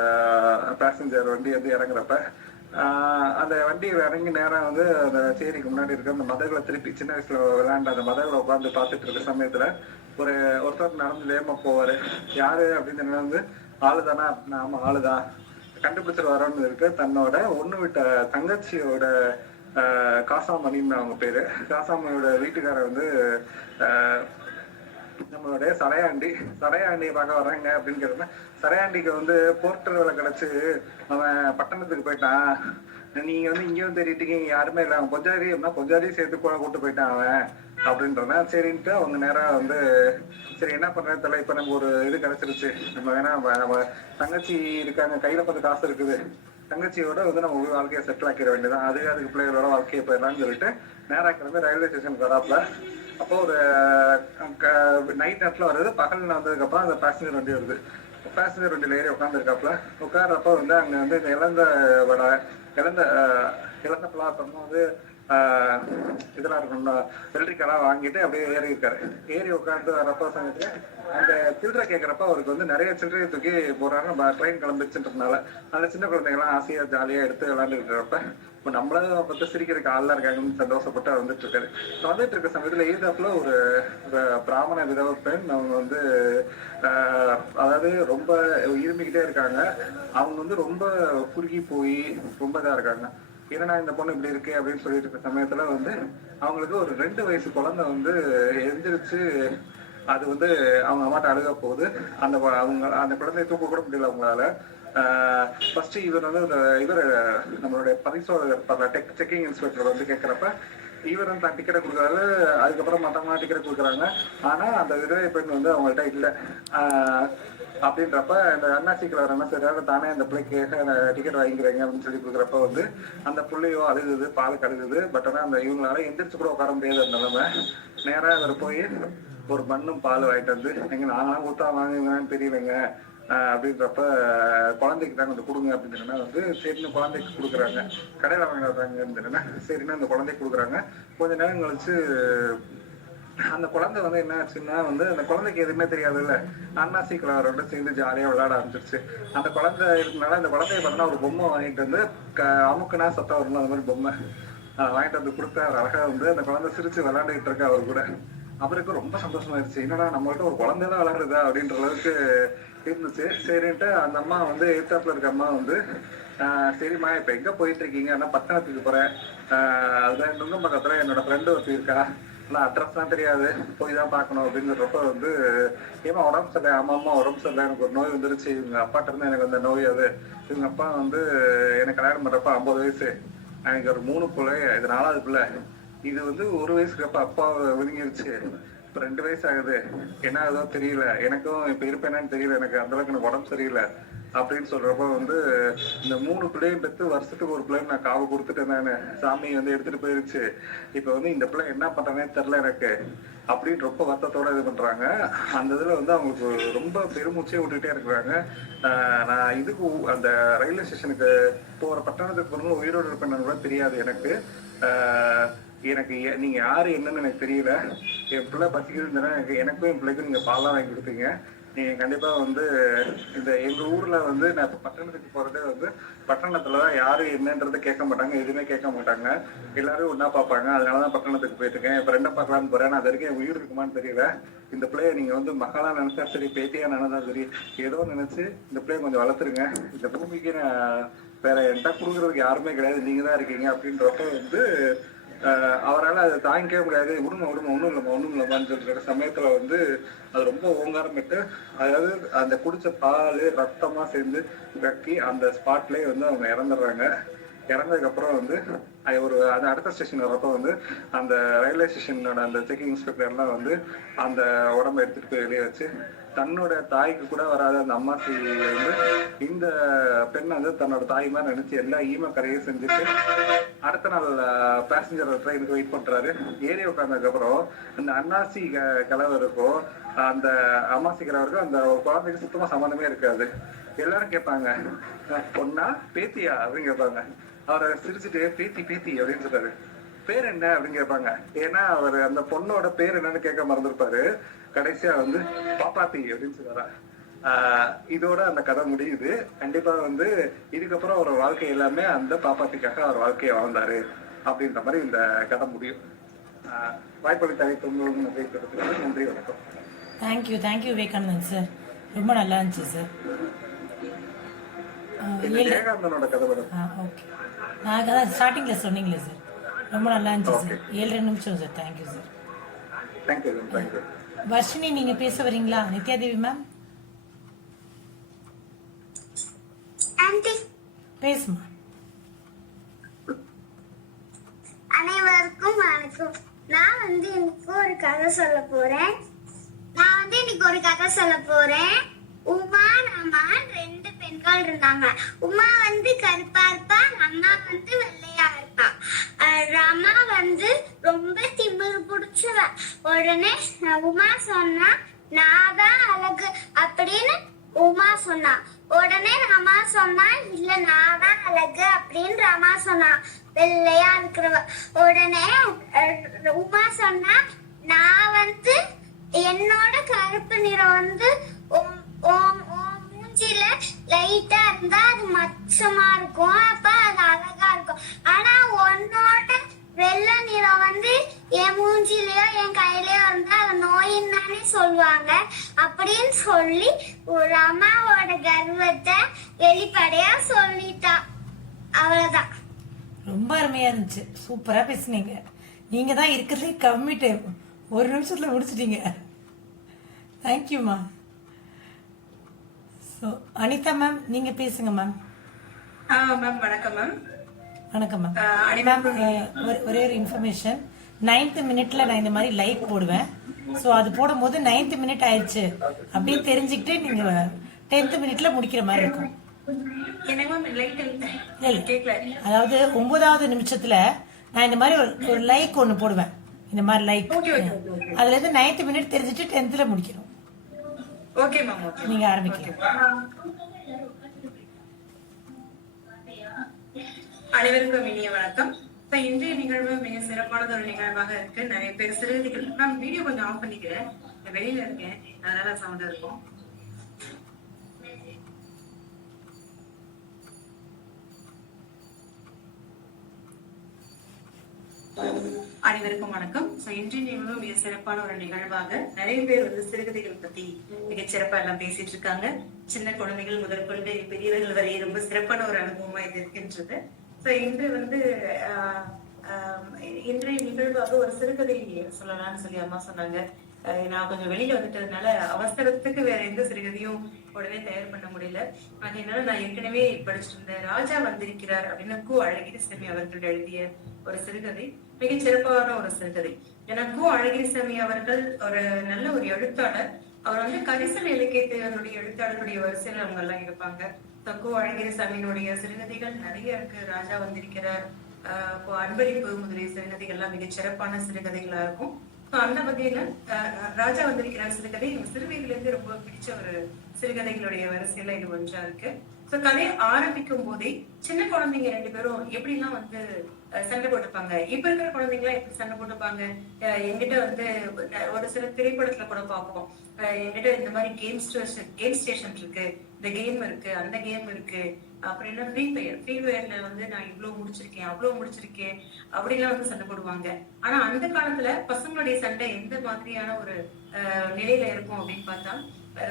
பேசஞ்சர் வண்டி வந்து இறங்குறப்ப அந்த வண்டி இறங்கி நேரம் வந்து அந்த சேரிக்கு முன்னாடி இருக்க அந்த மதகளை திருப்பி சின்ன வயசுல விளையாண்ட அந்த மதகளை உட்காந்து பார்த்துட்டு இருக்க சமயத்துல ஒருத்தர் நடந்து வேகமா போவாரு. யாரு அப்படின்னு வந்து ஆளுதானா? ஆமா ஆளுதான், கண்டுபிடிச்சிட்டு வரோன்னு இருக்கு. தன்னோட ஒண்ணு விட்ட தங்கச்சியோட காசாமணின்னு அவங்க பேரு. காசாமணியோட வீட்டுக்காரர் வந்து நம்மளுடைய சடையாண்டியை பார்க்க வர்றாங்க அப்படிங்கிறது. சடையாண்டிக்கு வந்து போர்ட்டர் வேலை கிடைச்சு அவன் பட்டணத்துக்கு போயிட்டான். நீங்க வந்து இங்கேயும் தேடிட்டீங்க, யாருமே இல்லை, அவன் பொஞ்சாதியும் சேர்த்து கூட கூட்டு போயிட்டான் அவன் அப்படின்றத. சரின்ட்டு அவங்க நேரம் வந்து சரி என்ன பண்றேன்னு தெரியல, இப்ப நம்ம ஒரு இது கிடைச்சிருச்சு, நம்ம வேணா நம்ம தங்கச்சி இருக்காங்க, கையில பார்த்து காசு இருக்குது, தங்கச்சியோட வந்து நம்ம வாழ்க்கையை செட்டில் ஆக்கிட வேண்டியதான், அதுக்கு பிள்ளைகளோட வாழ்க்கையை போயிடலாம்னு சொல்லிட்டு நேரம் கிளம்பி ரயில்வே ஸ்டேஷனுக்கு வராப்புல. அப்போ ஒரு நைட் நேரத்துல வருது. பகல் வந்ததுக்கு அப்புறம் அந்த பேசஞ்சர் வண்டி வருது. பேசஞ்சர் வண்டியில ஏறி உட்காந்துருக்காப்புல. உட்கார்றப்ப வந்து அங்க வந்து இந்த இழந்த பலாப்பழம் வந்து இதெல்லாம் இருக்கணும்னா வெள்ளரிக்காய் வாங்கிட்டு அப்படியே ஏறி இருக்காரு. ஏறி உட்காந்து வரப்போ சமயத்துல அந்த சில்லறை கேட்கறப்ப அவருக்கு வந்து நிறைய சில்லறையை தூக்கி போறாங்க. ட்ரெயின் கிளம்பிச்சுன்றதுனால அந்த சின்ன குழந்தைங்கலாம் ஆசையா ஜாலியா எடுத்து விளையாண்டுட்டு இருக்கிறப்ப இப்போ நம்மளும் பார்த்து சிரிக்கிறதுக்கு ஆள்லாம் இருக்காங்கன்னு சந்தோஷப்பட்டு வந்துட்டு இருக்காரு. வந்துட்டு இருக்க சமயத்துல ஈதாப்புல ஒரு பிராமண விதவ பெண் அவங்க வந்து அதாவது ரொம்ப இருமிக்கிட்டே இருக்காங்க. அவங்க வந்து ரொம்ப குறுகி போய் ரொம்ப இதா இருக்காங்க. ஏன்னா இந்த பொண்ணு இப்படி இருக்கு அப்படின்னு சொல்லிட்டு இருக்க சமயத்துல வந்து அவங்களுக்கு ஒரு 2 வயசு குழந்தை வந்து எந்திரிச்சு அது வந்து அவங்க அம்மாட்ட அழுக போகுது. அந்த குழந்தைய தூக்க கூட முடியல அவங்களால. ஃபர்ஸ்ட் இவர் வந்து நம்மளுடைய பரிசோதனை செக்கிங் இன்ஸ்பெக்டர் வந்து கேட்கறப்ப இவர் வந்து தான் டிக்கெட்டை கொடுக்குறாரு. அதுக்கப்புறம் மற்றவங்க டிக்கெட் கொடுக்குறாங்க. ஆனா அந்த விதவை பெண் வந்து அவங்கள்ட்ட இல்லை. அப்படின்றப்ப இந்த அண்ணாச்சிக்கில் வர என்ன செய்யறாரு, தானே அந்த பிள்ளைக்கு டிக்கெட் வாங்கிக்கிறீங்க அப்படின்னு சொல்லி கொடுக்குறப்ப வந்து அந்த பிள்ளையோ அழுகுது, பால் கழுகுது. பட் ஆனால் அந்த இவங்களால எந்திரிச்சு கூட உட்கார முடியாத நிலைமை. நேராக அவர் போய் ஒரு மண்ணும் பால் வாங்கிட்டு வந்து எங்க நாங்களாம் ஊத்தா வாங்குங்கன்னு தெரியலைங்க அப்படின்றப்ப குழந்தைக்கு தான் கொஞ்சம் கொடுங்க அப்படின்னு வந்து சரின்னு குழந்தைக்கு கொடுக்குறாங்க. கடையில் வாங்கினாங்க சரின்னு அந்த குழந்தைக்கு கொடுக்குறாங்க. கொஞ்ச நேரம் கழிச்சு அந்த குழந்தை வந்து என்ன ஆச்சுன்னா வந்து அந்த குழந்தைக்கு எதுவுமே தெரியாதுல்ல, அண்ணாசி கலவரோட சேர்ந்து ஜாலியா விளையாட ஆரம்பிச்சிருச்சு. அந்த குழந்தை இருக்கனால அந்த குழந்தைய பார்த்தா ஒரு பொம்மை வாங்கிட்டு வந்து அமுக்குனா சத்தம் வரணும், அந்த மாதிரி பொம்மை வாங்கிட்டு வந்து கொடுத்தா அழகா வந்து அந்த குழந்தை சிரிச்சு விளையாண்டுட்டு இருக்கா அவர் கூட. அவருக்கு ரொம்ப சந்தோஷமாயிருச்சு, என்னடா நம்மள்ட்ட ஒரு குழந்தைதான் விளையாடுறதா அப்படின்ற அளவுக்கு இருந்துச்சு. சரின்ட்டு அந்த அம்மா வந்து எதிர்த்தாப்புல இருக்க அம்மா வந்து சரிம்மா இப்ப எங்க போயிட்டு இருக்கீங்க? நான் பட்டணத்துக்கு போறேன், அதுதான் நுங்கம் பக்கத்துல என்னோட ஃப்ரெண்டு ஒருத்தி இருக்கா, நான் அட்ரஸ் தான் தெரியாது, போய் தான் பார்க்கணும் அப்படிங்கிறப்ப வந்து ஏமா உடம்பு சரியில்லை? ஆமா அம்மா உடம்பு சரியில்லை, எனக்கு ஒரு நோய் வந்துருச்சு, இவங்க அப்பாட்ட இருந்து எனக்கு அந்த நோய். அது இவங்க அப்பா வந்து எனக்கு கல்யாணம் பண்றப்ப 50 வயசு, எனக்கு ஒரு 3 பிள்ளை, இது 4வது பிள்ளை. இது வந்து 1 வயசுக்கு அப்பா விழுங்கிருச்சு, இப்ப 2 வயசு ஆகுது, என்ன ஆகுதோ தெரியல, எனக்கும் இப்ப இருப்பேன்னு தெரியல, எனக்கு அந்த அளவுக்கு எனக்கு உடம்பு சரியில்லை அப்படின்னு சொல்றப்ப வந்து இந்த 3 பிள்ளையும் பெற்று வருஷத்துக்கு ஒரு பிள்ளையும் நான் காவு கொடுத்துட்டேன், நானு சாமி வந்து எடுத்துட்டு போயிருச்சு, இப்ப வந்து இந்த பிள்ளை என்ன பண்றேனே தெரியல எனக்கு அப்படின்னு ரொம்ப வருத்தத்தோட இது பண்றாங்க. அந்த இதுல வந்து அவங்களுக்கு ரொம்ப பெருமூச்சே விட்டுட்டே இருக்கிறாங்க. நான் இதுக்கு அந்த ரயில்வே ஸ்டேஷனுக்கு போற பட்டணத்துக்கு போறவங்க உயிரோடு இருப்பேன்னு கூட தெரியாது எனக்கு. எனக்கு நீங்க யாரு என்னன்னு எனக்கு தெரியல, என் பிள்ளை பசிக்குதுன்னா எனக்கும் என் பிள்ளைக்கும் நீங்க பால்லாம் வாங்கி கொடுத்தீங்க. நீங்க கண்டிப்பா வந்து இந்த எங்க ஊர்ல வந்து நான் இப்ப பட்டணத்துக்கு போறதே வந்து பட்டணத்துலதான் யாரு என்னன்றதை கேட்க மாட்டாங்க, எதுவுமே கேட்க மாட்டாங்க, எல்லாரும் ஒன்னா பார்ப்பாங்க. அதனாலதான் பட்டணத்துக்கு போயிட்டு இருக்கேன். இப்ப 2 பார்க்கலான்னு போறேன். நான் அது வரைக்கும் என் உயிர் இருக்குமான்னு தெரியல. இந்த பிள்ளைய நீங்க வந்து மகளா நினைச்சா சரி, பேத்தியா நினைச்சா சரி, ஏதோ நினைச்சு இந்த பிள்ளைய கொஞ்சம் வளர்த்துருங்க. இந்த பூமிக்கு நான் வேற என்கிட்ட கொடுக்குறதுக்கு யாருமே கிடையாது, நீங்க தான் இருக்கீங்க அப்படின்றப்ப வந்து அவரால் அதை தாங்கிக்கவே முடியாது. விடுமா ஒன்றும் இல்லைம்மான்னு சொல்ற சமயத்துல வந்து அது ரொம்ப ஓங்காரமிட்டு, அதாவது அந்த குடிச்ச பால் ரத்தமா சேர்ந்து கக்கி அந்த ஸ்பாட்லயே வந்து அவங்க இறந்துடுறாங்க. இறந்ததுக்கு அப்புறம் வந்து அது அடுத்த ஸ்டேஷன் வரப்போ வந்து அந்த ரயில்வே ஸ்டேஷனோட அந்த செக்கிங் இன்ஸ்பெக்டர் எல்லாம் வந்து அந்த உடம்ப எடுத்துட்டு போய் வெளியே வச்சு தன்னோட தாய்க்கு கூட வராத அந்த அம்மாசி வந்து இந்த பெண்ணை வந்து தன்னோட தாய் மாதிரி நினைச்சு எல்லா ஈமக்கரையும் செஞ்சுட்டு அடுத்த நாள் பேசஞ்சர் ட்ரெயினுக்கு வெயிட் பண்றாரு. ஏறி உட்கார்ந்ததுக்கு அப்புறம் அந்த அன்னாசி கலவருக்கும் அந்த அம்மாசி கலவருக்கும் அந்த குழந்தைக்கு சுத்தமா சம்மந்தமே இருக்காது. எல்லாரும் கேட்பாங்க, பொண்ணா பேத்தியா அப்படின்னு கேட்பாங்க. அவரை சிரிச்சுட்டு பேத்தி அப்படின்னு சொல்றாரு. பேர் என்ன அப்படின்னு கேட்பாங்க. ஏன்னா அவர் அந்த பொண்ணோட பேர் என்னன்னு கேட்க மறந்துருப்பாரு. கடைசியா வந்து பாப்பாத்தி அப்படின்னு சொல்றாரா. இதோட அந்த கதை முடியுது. கண்டிப்பா வந்து இதுக்கப்புறம் ஒரு வாழ்க்கை எல்லாமே அந்த பாப்பாத்திக்காக அவர் வாழ்க்கையை வாழ்ந்தாரு அப்படின்ற மாதிரி இந்த கதை முடியும். வாய்ப்பளித்த அனைத்து நன்றி, வணக்கம். தேங்க்யூ விவேகானந்தன் சார், ரொம்ப நல்லா இருந்துச்சு சார். விவேகானந்தனோட கதை ஓகே, நான் அதான் ஸ்டார்டிங்ல சொன்னீங்களே சார், ரொம்ப நல்லா இருந்துச்சு சார். 7 நிமிஷம் sir. Thank you sir. Thank you. Varshini, நீங்க பேச வரீங்களா? நித்யாதேவி மேம் ஆண்டி பேசுமா. அனைவருக்கும் வணக்கம். நான் வந்து இன்னைக்கு ஒரு கதை சொல்ல போறேன். உமா ரமான் 2 பெண்கள் இருந்தாங்க. உமா வந்து கருப்பா இருப்பா, ரமா வந்து வெள்ளையா இருப்பா. ரமா வந்து ரொம்ப திமிர் பிடிச்சவ. உடனே உமா சொன்னா நான் தான் அழகு அப்படின்னு உமா சொன்னா. உடனே ரமா சொன்னா இல்ல நான் தான் அழகு அப்படின்னு ரமா சொன்னா, வெள்ளையா இருக்கிறவ. உடனே உமா சொன்னா நான் வந்து என்னோட கருப்பு நிறம் வந்து மூஞ்சில லைட்டா இருந்தா அது மச்சமா இருக்கும், அப்ப அது அழகா இருக்கும். ஆனா உன்னோட வெள்ளை நிறம் வந்து என் மூஞ்சிலயோ என் கையிலயோ இருந்தா அது நோயின்னு தானே சொல்லுவாங்க அப்படின்னு சொல்லி ஒரு அம்மாவோட கர்வத்தை வெளிப்படையா சொல்லிட்டா. அவ்வளவுதான். ரொம்ப அருமையா இருந்துச்சு, சூப்பரா பேசுனீங்க. நீங்க தான் இருக்கிறதுலே கம்மி டைம், 1 நிமிஷத்துல முடிச்சிட்டீங்க. தேங்க்யூம்மா. ஸோ அனிதா மேம், நீங்க பேசுங்க மேம். மேம் வணக்கம் மேம். வணக்கம் மேம். ஒரே ஒரு இன்ஃபர்மேஷன், 9th மினிட்ல நான் இந்த மாதிரி லைக் போடுவேன். ஸோ அது போடும்போது 9th மினிட் ஆயிடுச்சு அப்படின்னு தெரிஞ்சுக்கிட்டு நீங்க 10th மினிட்ல முடிக்கிற மாதிரி இருக்கும். அதாவது 9வது நிமிஷத்துல நான் இந்த மாதிரி ஒரு லைக் ஒண்ணு போடுவேன். இந்த மாதிரி லைக் அதுல இருந்து 9th மினிட் தெரிஞ்சுட்டு 10th முடிக்கணும். Okay ma'am, okay. நீங்க ஆரம்பிக்கலாம். அனைவருக்கும் இனிய வணக்கம். இன்றைய நிகழ்வு மிக சிறப்பானது ஒரு நிகழ்வாக இருக்கு. நிறைய பேர் சிறுகதைகள். நான் வீடியோ கொஞ்சம் ஆஃப் பண்ணிக்கிறேன், வெளியில இருக்கேன், அதனால சவுண்ட் இருக்கும். அனைவருக்கும் வணக்கம். இன்றைய நிகழ்வு மிக சிறப்பான ஒரு நிகழ்வாக நிறைய பேர் சிறுகதைகள் பத்தி மிகச்சிறப்பா எல்லாம் பேசிட்டு இருக்காங்க. சின்ன குழந்தைகள் முதற்கொண்டு பெரியவர்கள் வரை ரொம்ப சிறப்பான ஒரு அனுபவமா இது இருக்கின்றது. இன்று இன்றைய நிகழ்வாக ஒரு சிறுகதை சொல்லலாம்னு சொல்லி அம்மா சொன்னாங்க. நான் கொஞ்சம் வெளியில வந்துட்டதுனால அவசரத்துக்கு வேற எந்த சிறுகதையும் உடனே தயார் பண்ண முடியல. அதனால நான் ஏற்கனவே படிச்சுட்டு இருந்தேன். ராஜா வந்திருக்கிறார் அப்படின்னு கு அழகிரிசாமி அவர்கள் எழுதிய ஒரு சிறுகதை. மிக சிறப்பான ஒரு சிறுகதை. ஏன்னா கு அழகிரிசாமி அவர்கள் ஒரு நல்ல ஒரு எழுத்தாளர். அவர் கரிசல் இலக்கியத்தினுடைய எழுத்தாளர்களுடைய வரிசையில அவங்க எல்லாம் இருப்பாங்க. கு அழகிரிசாமியினுடைய சிறுகதைகள் நிறைய இருக்கு. ராஜா வந்திருக்கிறார், அன்பளிப்பு முதலிய சிறுகதைகள் எல்லாம் மிக சிறப்பான சிறுகதைகளா இருக்கும். அந்த வகையில ராஜா வந்திருக்கிறார் சிறுகதை எங்க சிறுவயதுல இருந்து ரொம்ப பிடிச்ச ஒரு சிறுகதைகளுடைய வரிசையில இது ஒன்றா இருக்கு. கதையை ஆரம்பிக்கும் போதே சின்ன குழந்தைங்க 2 பேரும் எப்படி எல்லாம் சண்டை போட்டுப்பாங்க. இப்ப இருக்கிற குழந்தைங்க எல்லாம் எப்படி சண்டை போட்டுப்பாங்க. என்கிட்ட ஒரு சில திரைப்படத்துல கூட பார்ப்போம். என்கிட்ட இந்த மாதிரி கேம் ஸ்டேஷன் இருக்கு, இந்த கேம் இருக்கு, அந்த கேம் இருக்கு, அப்படின்னா ஃப்ரீ ஃபயர்ல நான் இவ்வளவு முடிச்சிருக்கேன், அவ்வளவு முடிச்சிருக்கேன் அப்படிலாம் சண்டை போடுவாங்க. ஆனா அந்த காலத்துல பசங்களுடைய சண்டை எந்த மாதிரியான ஒரு நிலையில இருக்கும் அப்படின்னு பார்த்தா,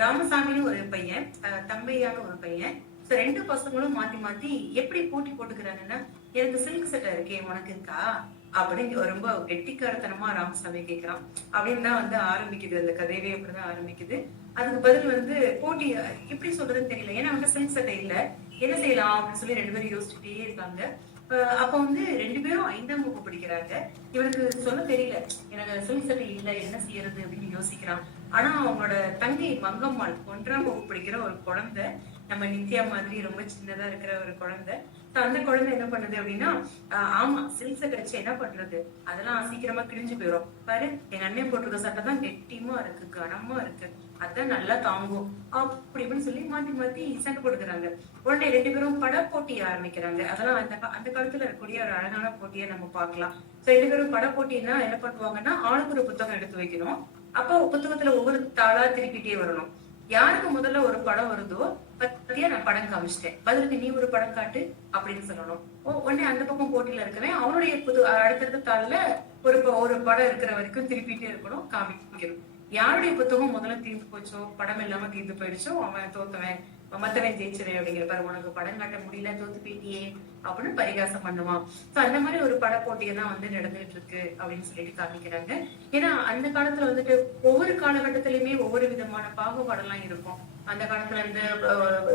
ராமசாமின்னு ஒரு பையன், தம்பையான ஒரு பையன். 2 பசங்களும் மாத்தி மாத்தி எப்படி போட்டி போட்டுக்கிறாங்கன்னா, எனக்கு சில்க் சட்டை இருக்கே, உனக்கு இருக்கா அப்படின்னு ரொம்ப கெட்டிக்காரத்தனமா ராமசாமி கேட்கிறான். அப்படின்னு தான் ஆரம்பிக்குது அந்த கதையவே. அப்படிதான் ஆரம்பிக்குது. அதுக்கு பதில் போட்டி எப்படி சொல்றதுன்னு தெரியல. ஏன்னா சில்க் சட்டை இல்ல, என்ன செய்யலாம் அப்படின்னு சொல்லி 2 பேரும் யோசிச்சுட்டே இருக்காங்க. அப்ப 2 பேரும் 5ஆம் வகுப்பு படிக்கிறாங்க. இவனுக்கு சொல்ல தெரியல, எனக்கு சில்க் சட்டை இல்ல, என்ன செய்யறது அப்படின்னு யோசிக்கிறான். ஆனா அவங்களோட தங்கை மங்கம்மாள் 1ஆம் வகுப்பு படிக்கிற ஒரு குழந்தை, நம்ம நித்யா மாதிரி ரொம்ப சின்னதா இருக்கிற ஒரு குழந்தை. அந்த குழந்தை என்ன பண்ணுது அப்படின்னா, ஆமா சில்க் சட்டை வச்சு என்ன பண்றது, அதெல்லாம் சீக்கிரமா கிழிஞ்சு போயிடும், பாரு எங்க அண்ணன் போட்டிருக்க சட்டை தான் கெட்டியமா இருக்கு, கனமா இருக்கு, அதான் நல்லா தாங்கும் அப்படின்னு சொல்லி மாத்தி மாத்தி சண்டை போட்டுக்கிறாங்க. உடனே 2 பேரும் பட போட்டி ஆரம்பிக்கிறாங்க. அதெல்லாம் அந்த காலத்துல இருக்கக்கூடிய ஒரு அழகான போட்டியை நம்ம பார்க்கலாம். 2 பேரும் பட போட்டின்னா என்ன பண்ணுவாங்கன்னா, ஆளுக்கு ஒரு புத்தகம் எடுத்து வைக்கணும். அப்போ புத்தகத்துல ஒவ்வொரு தாளா திருப்பிட்டே வரணும். யாருக்கு முதல்ல ஒரு படம் வருதோ, பத்தியா நான் படம் காமிச்சிட்டேன், பதிலுக்கு நீ ஒரு படம் காட்டு அப்படின்னு சொல்லணும். உடனே அந்த பக்கம் போட்டியில இருக்கிறேன், அவனுடைய அடுத்தடுத்த தாள்ல ஒரு படம் இருக்கிற வரைக்கும் திருப்பிட்டே இருக்கணும், காமிக்கணும். யாருடைய புத்தகம் முதல்ல தீர்ந்து போச்சோ, படம் இல்லாம தீர்ந்து போயிடுச்சோ, அவன் தோத்தவன், மத்தவன் ஜெயிச்சவன் அப்படிங்கிற பாரு, உனக்கு படம் காட்ட முடியல, தோத்து போயிட்டியே அப்படின்னு பரிகாசம் பண்ணுவான். அந்த மாதிரி ஒரு பட போட்டியை தான் நடந்துட்டு இருக்கு அப்படின்னு சொல்லிட்டு காமிக்கிறாங்க. ஏன்னா அந்த காலத்துல ஒவ்வொரு காலகட்டத்திலயுமே ஒவ்வொரு விதமான பாகுபாடெல்லாம் இருக்கும். அந்த காலத்துல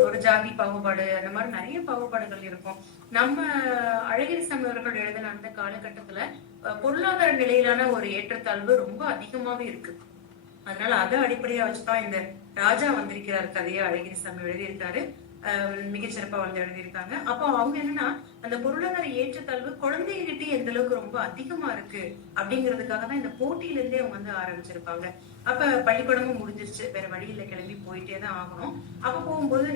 ஒரு ஜாதி பாகுபாடு, அந்த மாதிரி நிறைய பாகுபாடுகள் இருக்கும். நம்ம அழகிரிசாமி அவர்கள் எழுதின அந்த காலகட்டத்துல பொருளாதார நிலையிலான ஒரு ஏற்றத்தாழ்வு ரொம்ப அதிகமாவே இருக்கு. அதனால அதை அடிப்படையா வச்சுதான் இந்த ராஜா வந்திருக்கிறார் கதையை அழகிரிசாமி எழுதியிருக்காரு. மிகச்சிறப்பா எழுதியிருக்காங்க. அப்போ அவங்க என்னன்னா, அந்த பொருளாதார ஏற்றத்தாழ்வு குழந்தைகிட்டே எந்த அளவுக்கு ரொம்ப அதிகமா இருக்கு அப்படிங்கிறதுக்காக தான் இந்த போட்டியில இருந்தே அவங்க ஆரம்பிச்சிருப்பாங்க. அப்ப பள்ளிக்கூடமும் முடிஞ்சிருச்சு, வேற வழியில கிளம்பி போயிட்டே தான் ஆகணும். அப்ப போகும்போது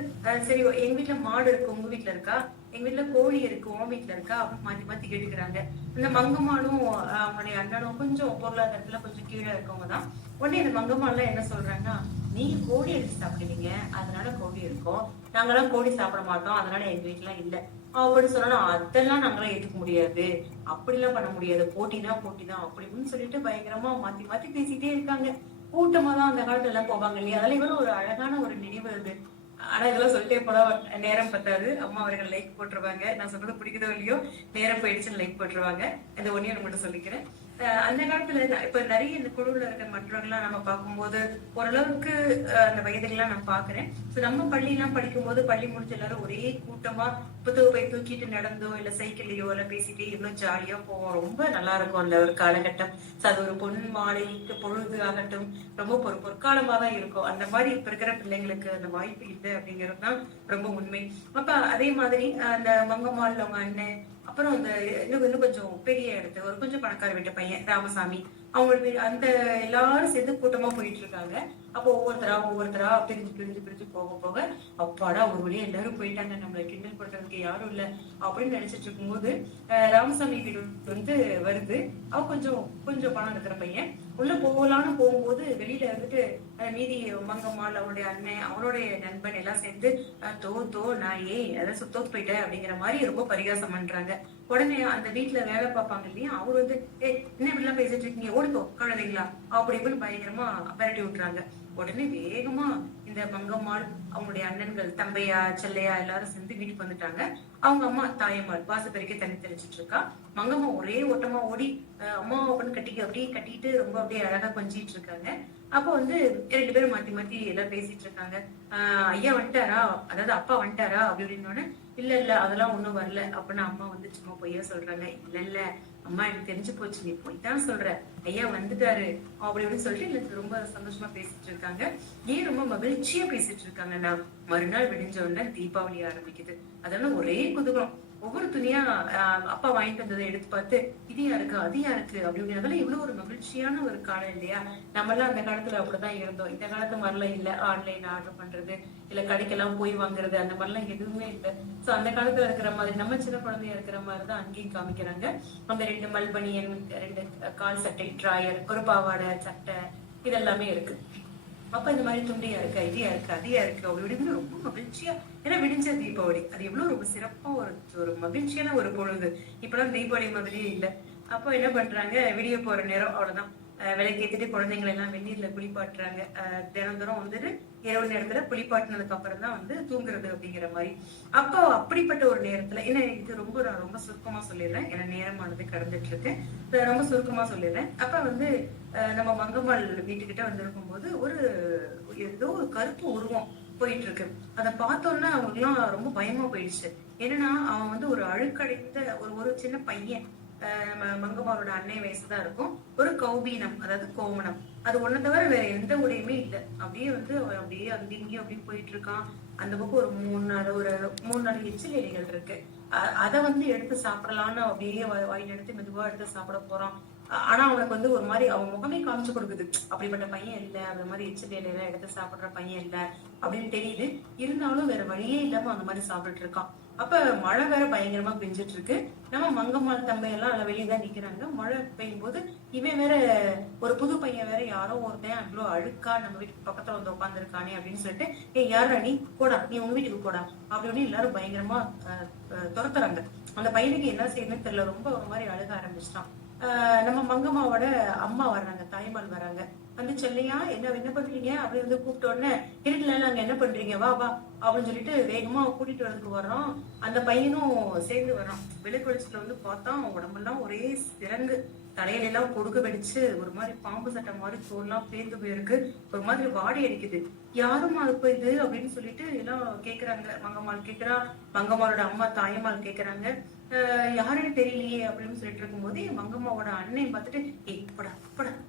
சரி எங்க வீட்டுல மாடு இருக்கு, உங்க வீட்டுல இருக்கா, எங்க வீட்டுல கோழி இருக்கு, உன் வீட்டுல இருக்கா அப்படின்னு மாத்தி மாத்தி கேட்டுக்கிறாங்க. இந்த மங்கம்மாளும் அவனுடைய அண்ணனும் கொஞ்சம் பொருளாதாரத்துல கொஞ்சம் கீழே இருக்கவங்க தான். உடனே இந்த மங்கம்மாலாம் என்ன சொல்றாங்கன்னா, நீங்க கோழி அடிச்சு சாப்பிடுவீங்க, அதனால கோழி இருக்கும், நாங்கெல்லாம் கோழி சாப்பிட மாட்டோம், அதனால எங்க வீட்டுல இல்ல அப்படின்னு சொன்னா, அதெல்லாம் நாங்களாம் ஏத்துக்க முடியாது, அப்படிலாம் பண்ண முடியாது, போட்டிதான் அப்படின்னு சொல்லிட்டு பயங்கரமா மாத்தி மாத்தி பேசிட்டே இருக்காங்க. கூட்டமா தான் அந்த காலத்துல எல்லாம் போவாங்க இல்லையா. அதெல்லாம் இவ்வளவு ஒரு அழகான ஒரு நினைவு அது. ஆனா இதெல்லாம் சொல்லிட்டே போனா நேரம் பத்தாது. அம்மா அவர்கள் லைக் போட்டுருவாங்க. நான் சொல்றது பிடிக்குதோ இல்லையோ, நேரம் போயிடுச்சுன்னு லைக் போட்டுருவாங்க. இந்த ஒன்னையும் மட்டும் சொல்லிக்கிறேன். அந்த காலத்துல இப்ப நிறைய இந்த குழுவுல இருக்கிற மற்றவர்கள்லாம் நம்ம பார்க்கும்போது ஓரளவுக்கு அந்த வயதுகள்லாம் நான் பாக்குறேன். நம்ம பள்ளி எல்லாம் படிக்கும் போது பள்ளி முடிஞ்ச எல்லாரும் ஒரே கூட்டமா புத்தகப்பை தூக்கிட்டு நடந்தோ இல்ல சைக்கிள்லயோ இல்ல பேசிட்டே இவ்வளவு ஜாலியா போவோம். ரொம்ப நல்லா இருக்கும் அந்த ஒரு காலகட்டம். அது ஒரு பொன் மாலைக்கு பொழுது ஆகட்டும், ரொம்ப பொற்காலமா தான் இருக்கும். அந்த மாதிரி இப்ப இருக்கிற பிள்ளைங்களுக்கு அந்த வாய்ப்பு இல்லை அப்படிங்கிறது தான் ரொம்ப உண்மை. அப்ப அதே மாதிரி அந்த மங்கம்மாள் அவங்க அண்ணன், அப்புறம் அந்த இன்னும் கொஞ்சம் பெரிய இடத்து ஒரு கொஞ்சம் பணக்கார வீட்டு பையன் ராமசாமி, அவங்க அந்த எல்லாரும் சேர்ந்து கூட்டமா போயிட்டு இருக்காங்க. அப்போ ஒவ்வொருத்தரா பிரிஞ்சு போக போக அப்பாடா ஒரு வழியா எல்லாரும் போயிட்டாங்க, நம்மள கிண்டல் பண்றதுக்கு யாரும் இல்ல அப்படின்னு நினைச்சிட்டு இருக்கும்போது ராமசாமி வீடு வந்து வருது. அவ கொஞ்சம் பணம் இருக்கிற பையன் உள்ள போகலான்னு போகும்போது வெளியில இருந்துட்டு மீதி மங்கம்மாள் அவனுடைய அண்ணன் அவனுடைய நண்பன் எல்லாம் சேர்ந்து தோ நான் அதான் தோத்து போயிட்டேன் அப்படிங்கிற மாதிரி ரொம்ப பரிகாசம் பண்றாங்க. உடனே அந்த வீட்டுல வேலை பார்ப்பாங்க இல்லையா, அவர் வந்து என்ன இப்படிலாம் பேசிட்டு இருக்கீங்க, ஓடிக்கோ குழந்தைங்களா அப்படி இப்படின்னு பயங்கரமா விரட்டி விட்டுறாங்க. உடனே வேகமா இந்த மங்கம்மாள் அவங்களுடைய அண்ணன்கள் தம்பையா செல்லையா எல்லாரும் சேர்ந்து வீட்டுக்கு வந்துட்டாங்க. அவங்க அம்மா தாயம்மாள் வாசப்பெருக்கே தண்ணி தெளிச்சிட்டு இருக்கா. மங்கம்மா ஒரே ஓட்டமா ஓடி அம்மா அப்படின்னு கட்டிட்டு ரொம்ப அப்படியே அழகா கொஞ்சிட்டு இருக்காங்க. அப்போ வந்து 2 பேரும் மாத்தி எல்லாம் பேசிட்டு இருக்காங்க. ஐயா வந்துட்டாரா, அதாவது அப்பா வந்துட்டாரா அப்படி அப்படின்னு. இல்ல அதெல்லாம் ஒண்ணும் வரல அப்படின்னு அம்மா வந்து சும்மா பொய்யா சொல்றாங்க. இல்ல அம்மா எனக்கு தெரிஞ்சு போச்சு, நீ போய் தான் சொல்ற, ஐயா வந்துட்டாரு அப்படி அப்படின்னு சொல்லிட்டு எனக்கு ரொம்ப சந்தோஷமா பேசிட்டு இருக்காங்க. ஏன் ரொம்ப மகிழ்ச்சியா பேசிட்டு இருக்காங்கன்னா, மறுநாள் விடிஞ்ச உடனே தீபாவளி ஆரம்பிக்குது. அதனால ஒரே குதூகலம். ஒவ்வொரு துணியா அப்பா வாங்கிட்டு வந்ததை எடுத்து பார்த்து இது யாருக்கு அது யாருக்கு அப்படிங்கிறதுல இவ்வளவு ஒரு மகிழ்ச்சியான ஒரு காலம் இல்லையா. நம்ம எல்லாம் அந்த காலத்துல அப்படிதான் இருந்தோம். இந்த காலத்து மாதிரிலாம் இல்ல, ஆன்லைன் ஆர்டர் பண்றது இல்ல கடைக்கெல்லாம் போய் வாங்குறது அந்த மாதிரிலாம் எதுவுமே இல்லை. சோ அந்த காலத்துல இருக்கிற மாதிரி நம்ம சின்ன குழந்தையா இருக்கிற மாதிரிதான் அங்கேயும் காமிக்கிறாங்க. அந்த 2 மல்பனியன் 2 கால் சட்டை டிராயர் ஒரு பாவாடை சட்டை இதெல்லாமே இருக்கு. அப்ப இந்த மாதிரி துண்டியா இருக்கு இதையா இருக்கு அதையா இருக்கு அப்படி ரொம்ப மகிழ்ச்சியா. ஏன்னா விடிஞ்ச தீபாவளி அது எவ்வளவு ரொம்ப சிறப்பா ஒரு மகிழ்ச்சியான ஒரு பொழுது. இப்பெல்லாம் தீபாவளி மாதிரியே இல்லை. அப்போ என்ன பண்றாங்க, விடிய போற நேரம் அவ்வளவுதான் விளக்கேத்திட்டு குழந்தைங்களை எல்லாம் வெந்நீர்ல குளிப்பாட்டுறாங்க. தினம் வந்துட்டு இரவு நேரத்துல குளிப்பாட்டினதுக்கு அப்புறம் தான் வந்து தூங்குறது அப்படிங்கிற மாதிரி. அப்போ அப்படிப்பட்ட ஒரு நேரத்துல என்ன இது நான் ரொம்ப சுருக்கமா சொல்லிடுறேன், ஏன்னா நேரமானது கடந்துட்டு இருக்கு, ரொம்ப சுருக்கமா சொல்லிடுறேன். அப்ப வந்து நம்ம மங்கம்மாள் வீட்டுக்கிட்ட வந்திருக்கும் போது ஏதோ ஒரு கருப்பு உருவம் போயிட்டு இருக்கு. அதை பார்த்தோன்னா அவங்களுக்கு எல்லாம் ரொம்ப பயமா போயிடுச்சு. என்னன்னா அவன் வந்து ஒரு அழுக்கடைந்த ஒரு சின்ன பையன், மங்கம்மாளோட அன்னை வயசுதான் இருக்கும். ஒரு கௌபீனம் அதாவது கோமணம் அது ஒன்ன தவிர வேற எந்த உடையுமே இல்லை. அப்படியே வந்து அவன் அப்படியே அங்கேயும் அப்படியே போயிட்டு இருக்கான். அந்த பக்கம் ஒரு 3-4 எச்சில் இலைகள் இருக்கு. அதை வந்து எடுத்து சாப்பிடலான்னு அப்படியே வாயில் எடுத்து மெதுவா எடுத்து சாப்பிட போறான். ஆனா அவனுக்கு வந்து ஒரு மாதிரி அவன் முகமே காமிச்சு கொடுக்குது, அப்படிப்பட்ட பையன் இல்ல, அந்த மாதிரி எச்சில் இலையெல்லாம் எடுத்து சாப்பிடுற பையன் இல்ல அப்படின்னு தெரியுது. இருந்தாலும் வேற வழியே இல்லாம அந்த மாதிரி சாப்பிட்டுட்டு இருக்கான். அப்ப மழை வேற பயங்கரமா பெஞ்சிட்டு இருக்கு. நம்ம மங்கம்மாள் தம்பையெல்லாம் வெளியதான் நிக்கிறாங்க. மழை பெய்யும் போது இவன் வேற ஒரு புது பையன் வேற யாரோ ஒருத்தன் அவ்வளோ அழுக்கா நம்ம வீட்டுக்கு பக்கத்துல வந்து உட்காந்துருக்கானே அப்படின்னு சொல்லிட்டு யாரா நீ போடா, நீ உங்க வீட்டுக்கு போடா அப்படின்னு எல்லாரும் பயங்கரமா துரத்துறாங்க. அந்த பையனுக்கு என்ன செய்யணும்னு தெரியல, ரொம்ப ஒரு மாதிரி அழுக ஆரம்பிச்சிட்டான். நம்ம மங்கம்மாவோட அம்மா வர்றாங்க, தாய்மாள் வராங்க. வந்து செல்லையா என்ன பண்றீங்க அப்படின்னு வந்து கூப்பிட்ட உடனே இருட்டுல அங்க என்ன பண்றீங்க வா அப்படின்னு சொல்லிட்டு வேகமா கூட்டிட்டு வரதுக்கு வர்றோம். அந்த பையனும் சேர்ந்து வர்றான். விளக்குவெளிச்சத்துல வந்து பார்த்தா உடம்பெல்லாம் ஒரே சிறங்கு, தலையில எல்லாம் கொடுக்க வெடிச்சு ஒரு மாதிரி பாம்பு சட்டை மாதிரி தோல்லாம் பேர்ந்து போயிருக்கு, ஒரு மாதிரி வாடி அடிக்குது. யாரும் அது போயிது அப்படின்னு சொல்லிட்டு எல்லாம் கேக்குறாங்க. மங்கம்மாள் கேக்குறா, மங்கம்மாளோட அம்மா தாயம்மாள் கேக்குறாங்க. யாருன்னு தெரியலையே அப்படின்னு சொல்லிட்டு இருக்கும்போது மங்கம்மாவோட அண்ணன் பார்த்துட்டு போடா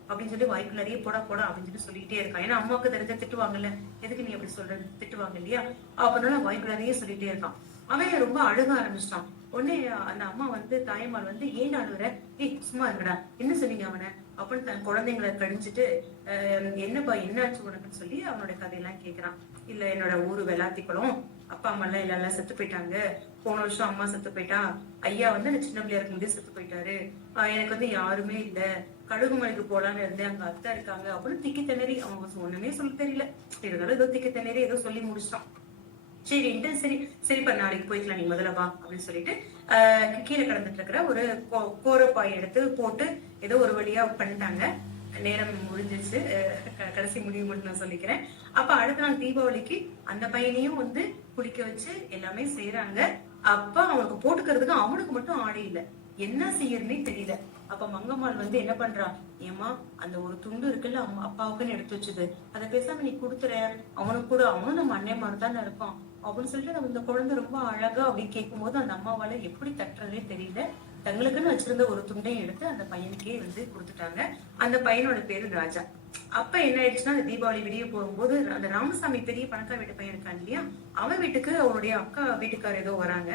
அப்படின்னு சொல்லி வாய்க்குள்ளாரியே போடா அப்படின்னு சொல்லிட்டே இருக்கான். ஏன்னா அம்மாவுக்கு தெரிஞ்ச திட்டுவாங்கல்ல, எதுக்கு நீ அப்படி சொல்ற, திட்டுவாங்க இல்லையா, அப்பனால வாய்க்குள்ளாரியே சொல்லிட்டே இருக்கான். அவன் ரொம்ப அழுக ஆரம்பிச்சிட்டான். உடனே அந்த அம்மா வந்து தாயம்மாள் வந்து ஏன் அழுகுற, சும்மா இருக்கடா, என்ன சொன்னீங்க அவனை அப்படின்னு தன் குழந்தைங்களை கழிஞ்சிட்டு என்னப்பா என்னாச்சு உனக்குன்னு சொல்லி அவனோட கதையெல்லாம் கேக்குறான். இல்ல என்னோட ஊரு வெள்ளாத்திக்குளம், அப்பா அம்மா எல்லாம் எல்லாம் செத்து போயிட்டாங்க, போன வருஷம் அம்மா செத்து போயிட்டா, ஐயா வந்து சின்ன பிள்ளையா இருக்கும் போதே செத்து போயிட்டாரு, எனக்கு வந்து யாருமே இல்ல, கழுகுமலைக்கு போலான்னு இருந்தேன், அங்க அத்தை இருக்காங்க அப்படின்னு திக்கி திணறி அவன் ஒண்ணுமே சொல்ல தெரியல, இருந்தாலும் ஏதோ திக்கி திணறி ஏதோ சொல்லி முடிச்சிட்டான். சரிப்பா நாளைக்கு போய்க்கலாம், நீ முதல்ல வா அப்படின்னு சொல்லிட்டு கீழே கிடந்துட்டு இருக்கிற ஒரு கோரப்பாய் எடுத்து போட்டு ஏதோ ஒரு வழியா பண்ணிட்டாங்க. நேரம் முடிஞ்சிச்சு, கடைசி முடிவு மட்டும் நான் சொல்லிக்கிறேன். அப்ப அடுத்த நாள் தீபாவளிக்கு அந்த பையனையும் வந்து குளிக்க வச்சு எல்லாமே செய்யறாங்க. அப்ப அவனுக்கு போட்டுக்கிறதுக்கு அவனுக்கு மட்டும் ஆடை இல்லை, என்ன செய்யறதுன்னே தெரியல. அப்ப மங்கம்மாள் வந்து என்ன பண்றா, ஏமா அந்த ஒரு துண்டு இருக்குல்ல அப்பாவுக்குன்னு எடுத்து வச்சது, அதை பேசாம நீ கொடுத்துற, அவனுக்கு கூட, அவனும் நம்ம அண்ணன் மாதிரி தானே இருப்பான் அப்படின்னு சொல்லிட்டு இந்த குழந்தை ரொம்ப அழகா அப்படின்னு கேட்கும் போது அந்த அம்மாவால எப்படி தட்டுறதே தெரியல. தங்களுக்குன்னு வச்சிருந்த ஒரு துண்டையும் எடுத்து அந்த பையனுக்கே வந்து கொடுத்துட்டாங்க. அந்த பையனோட பேரு ராஜா. அப்ப என்ன ஆயிடுச்சுன்னா அந்த தீபாவளி விடிய போகும்போது அந்த ராமசாமி பெரிய பணக்கார வீட்டு பையன் இருக்கான் இல்லையா, அவன் வீட்டுக்கு அவருடைய அக்கா வீட்டுக்காரர் ஏதோ வராங்க.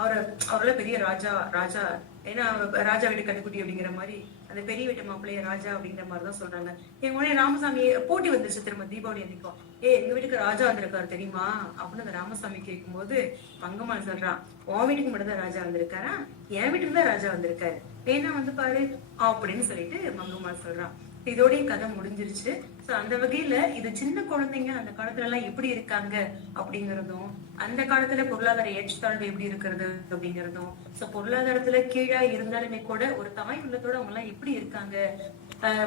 அவரால பெரிய ராஜா ஏன்னா ராஜா வீட்டு கட்டுக்குட்டி அப்படிங்கிற மாதிரி அந்த பெரிய வீட்டு மாப்பிள்ளைய ராஜா அப்படிங்கிற மாதிரிதான் சொல்றாங்க. எங்க உடனே ராமசாமி போட்டி வந்துச்சு திரும்ப தீபாவளி அன்னைக்கும். எங்க வீட்டுக்கு ராஜா வந்திருக்காரு தெரியுமா அப்படின்னு அந்த ராமசாமி கேட்கும்போது மங்கம்மாள் சொல்றான், உன் வீட்டுக்கு மட்டும் தான் ராஜா வந்திருக்காரா, என் வீட்டுக்கு தான் ராஜா வந்திருக்காரு, வேணா வந்து பாரு அப்படின்னு சொல்லிட்டு மங்கம்மாள் சொல்றான். இதோடய கதை முடிஞ்சிருச்சு. சோ அந்த வகையில இது சின்ன குழந்தைங்க அந்த காலத்துல எல்லாம் எப்படி இருக்காங்க அப்படிங்கறதும், அந்த காலத்துல பொருளாதார ஏற்றத்தாழ்வு எப்படி இருக்கிறது அப்படிங்கறதும், சோ பொருளாதாரத்துல கீழா இருந்தாலுமே கூட ஒரு தாய் உள்ளத்தோட அவங்க எல்லாம் எப்படி இருக்காங்க,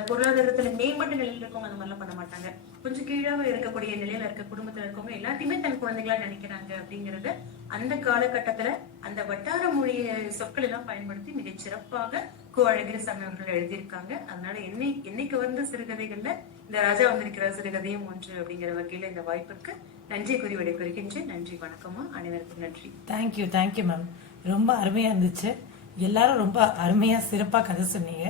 பொருளாதாரத்துல மேம்பட்ட நிலையில இருக்கவங்க அந்த மாதிரிலாம் பண்ண மாட்டாங்க. கொஞ்சம் கீழாக இருக்கக்கூடிய நிலையில இருக்க குடும்பத்துல இருக்கவங்க எல்லாத்தையுமே தன் குழந்தைகளா நினைக்கிறாங்க அப்படிங்கறத அந்த காலகட்டத்துல அந்த வட்டார மொழி சொற்கள் எல்லாம் பயன்படுத்தி மிகச் சிறப்பாக கு. அழகிரிசாமி அவர்கள் எழுதியிருக்காங்க. அதனால என்னைக்கு வந்த சிறுகதைகள்ல இந்த ராஜா வந்திருக்கிற சிறுகதையும் ஒன்று அப்படிங்கிற வகையில இந்த வாய்ப்பிற்கு நன்றி கூறி விடைபெறுகின்றேன். நன்றி, வணக்கமா, அனைவருக்கும் நன்றி. Thank you ma'am. ரொம்ப அருமையா இருந்துச்சு. எல்லாரும் ரொம்ப அருமையா சிறப்பா கதை சொன்னீங்க.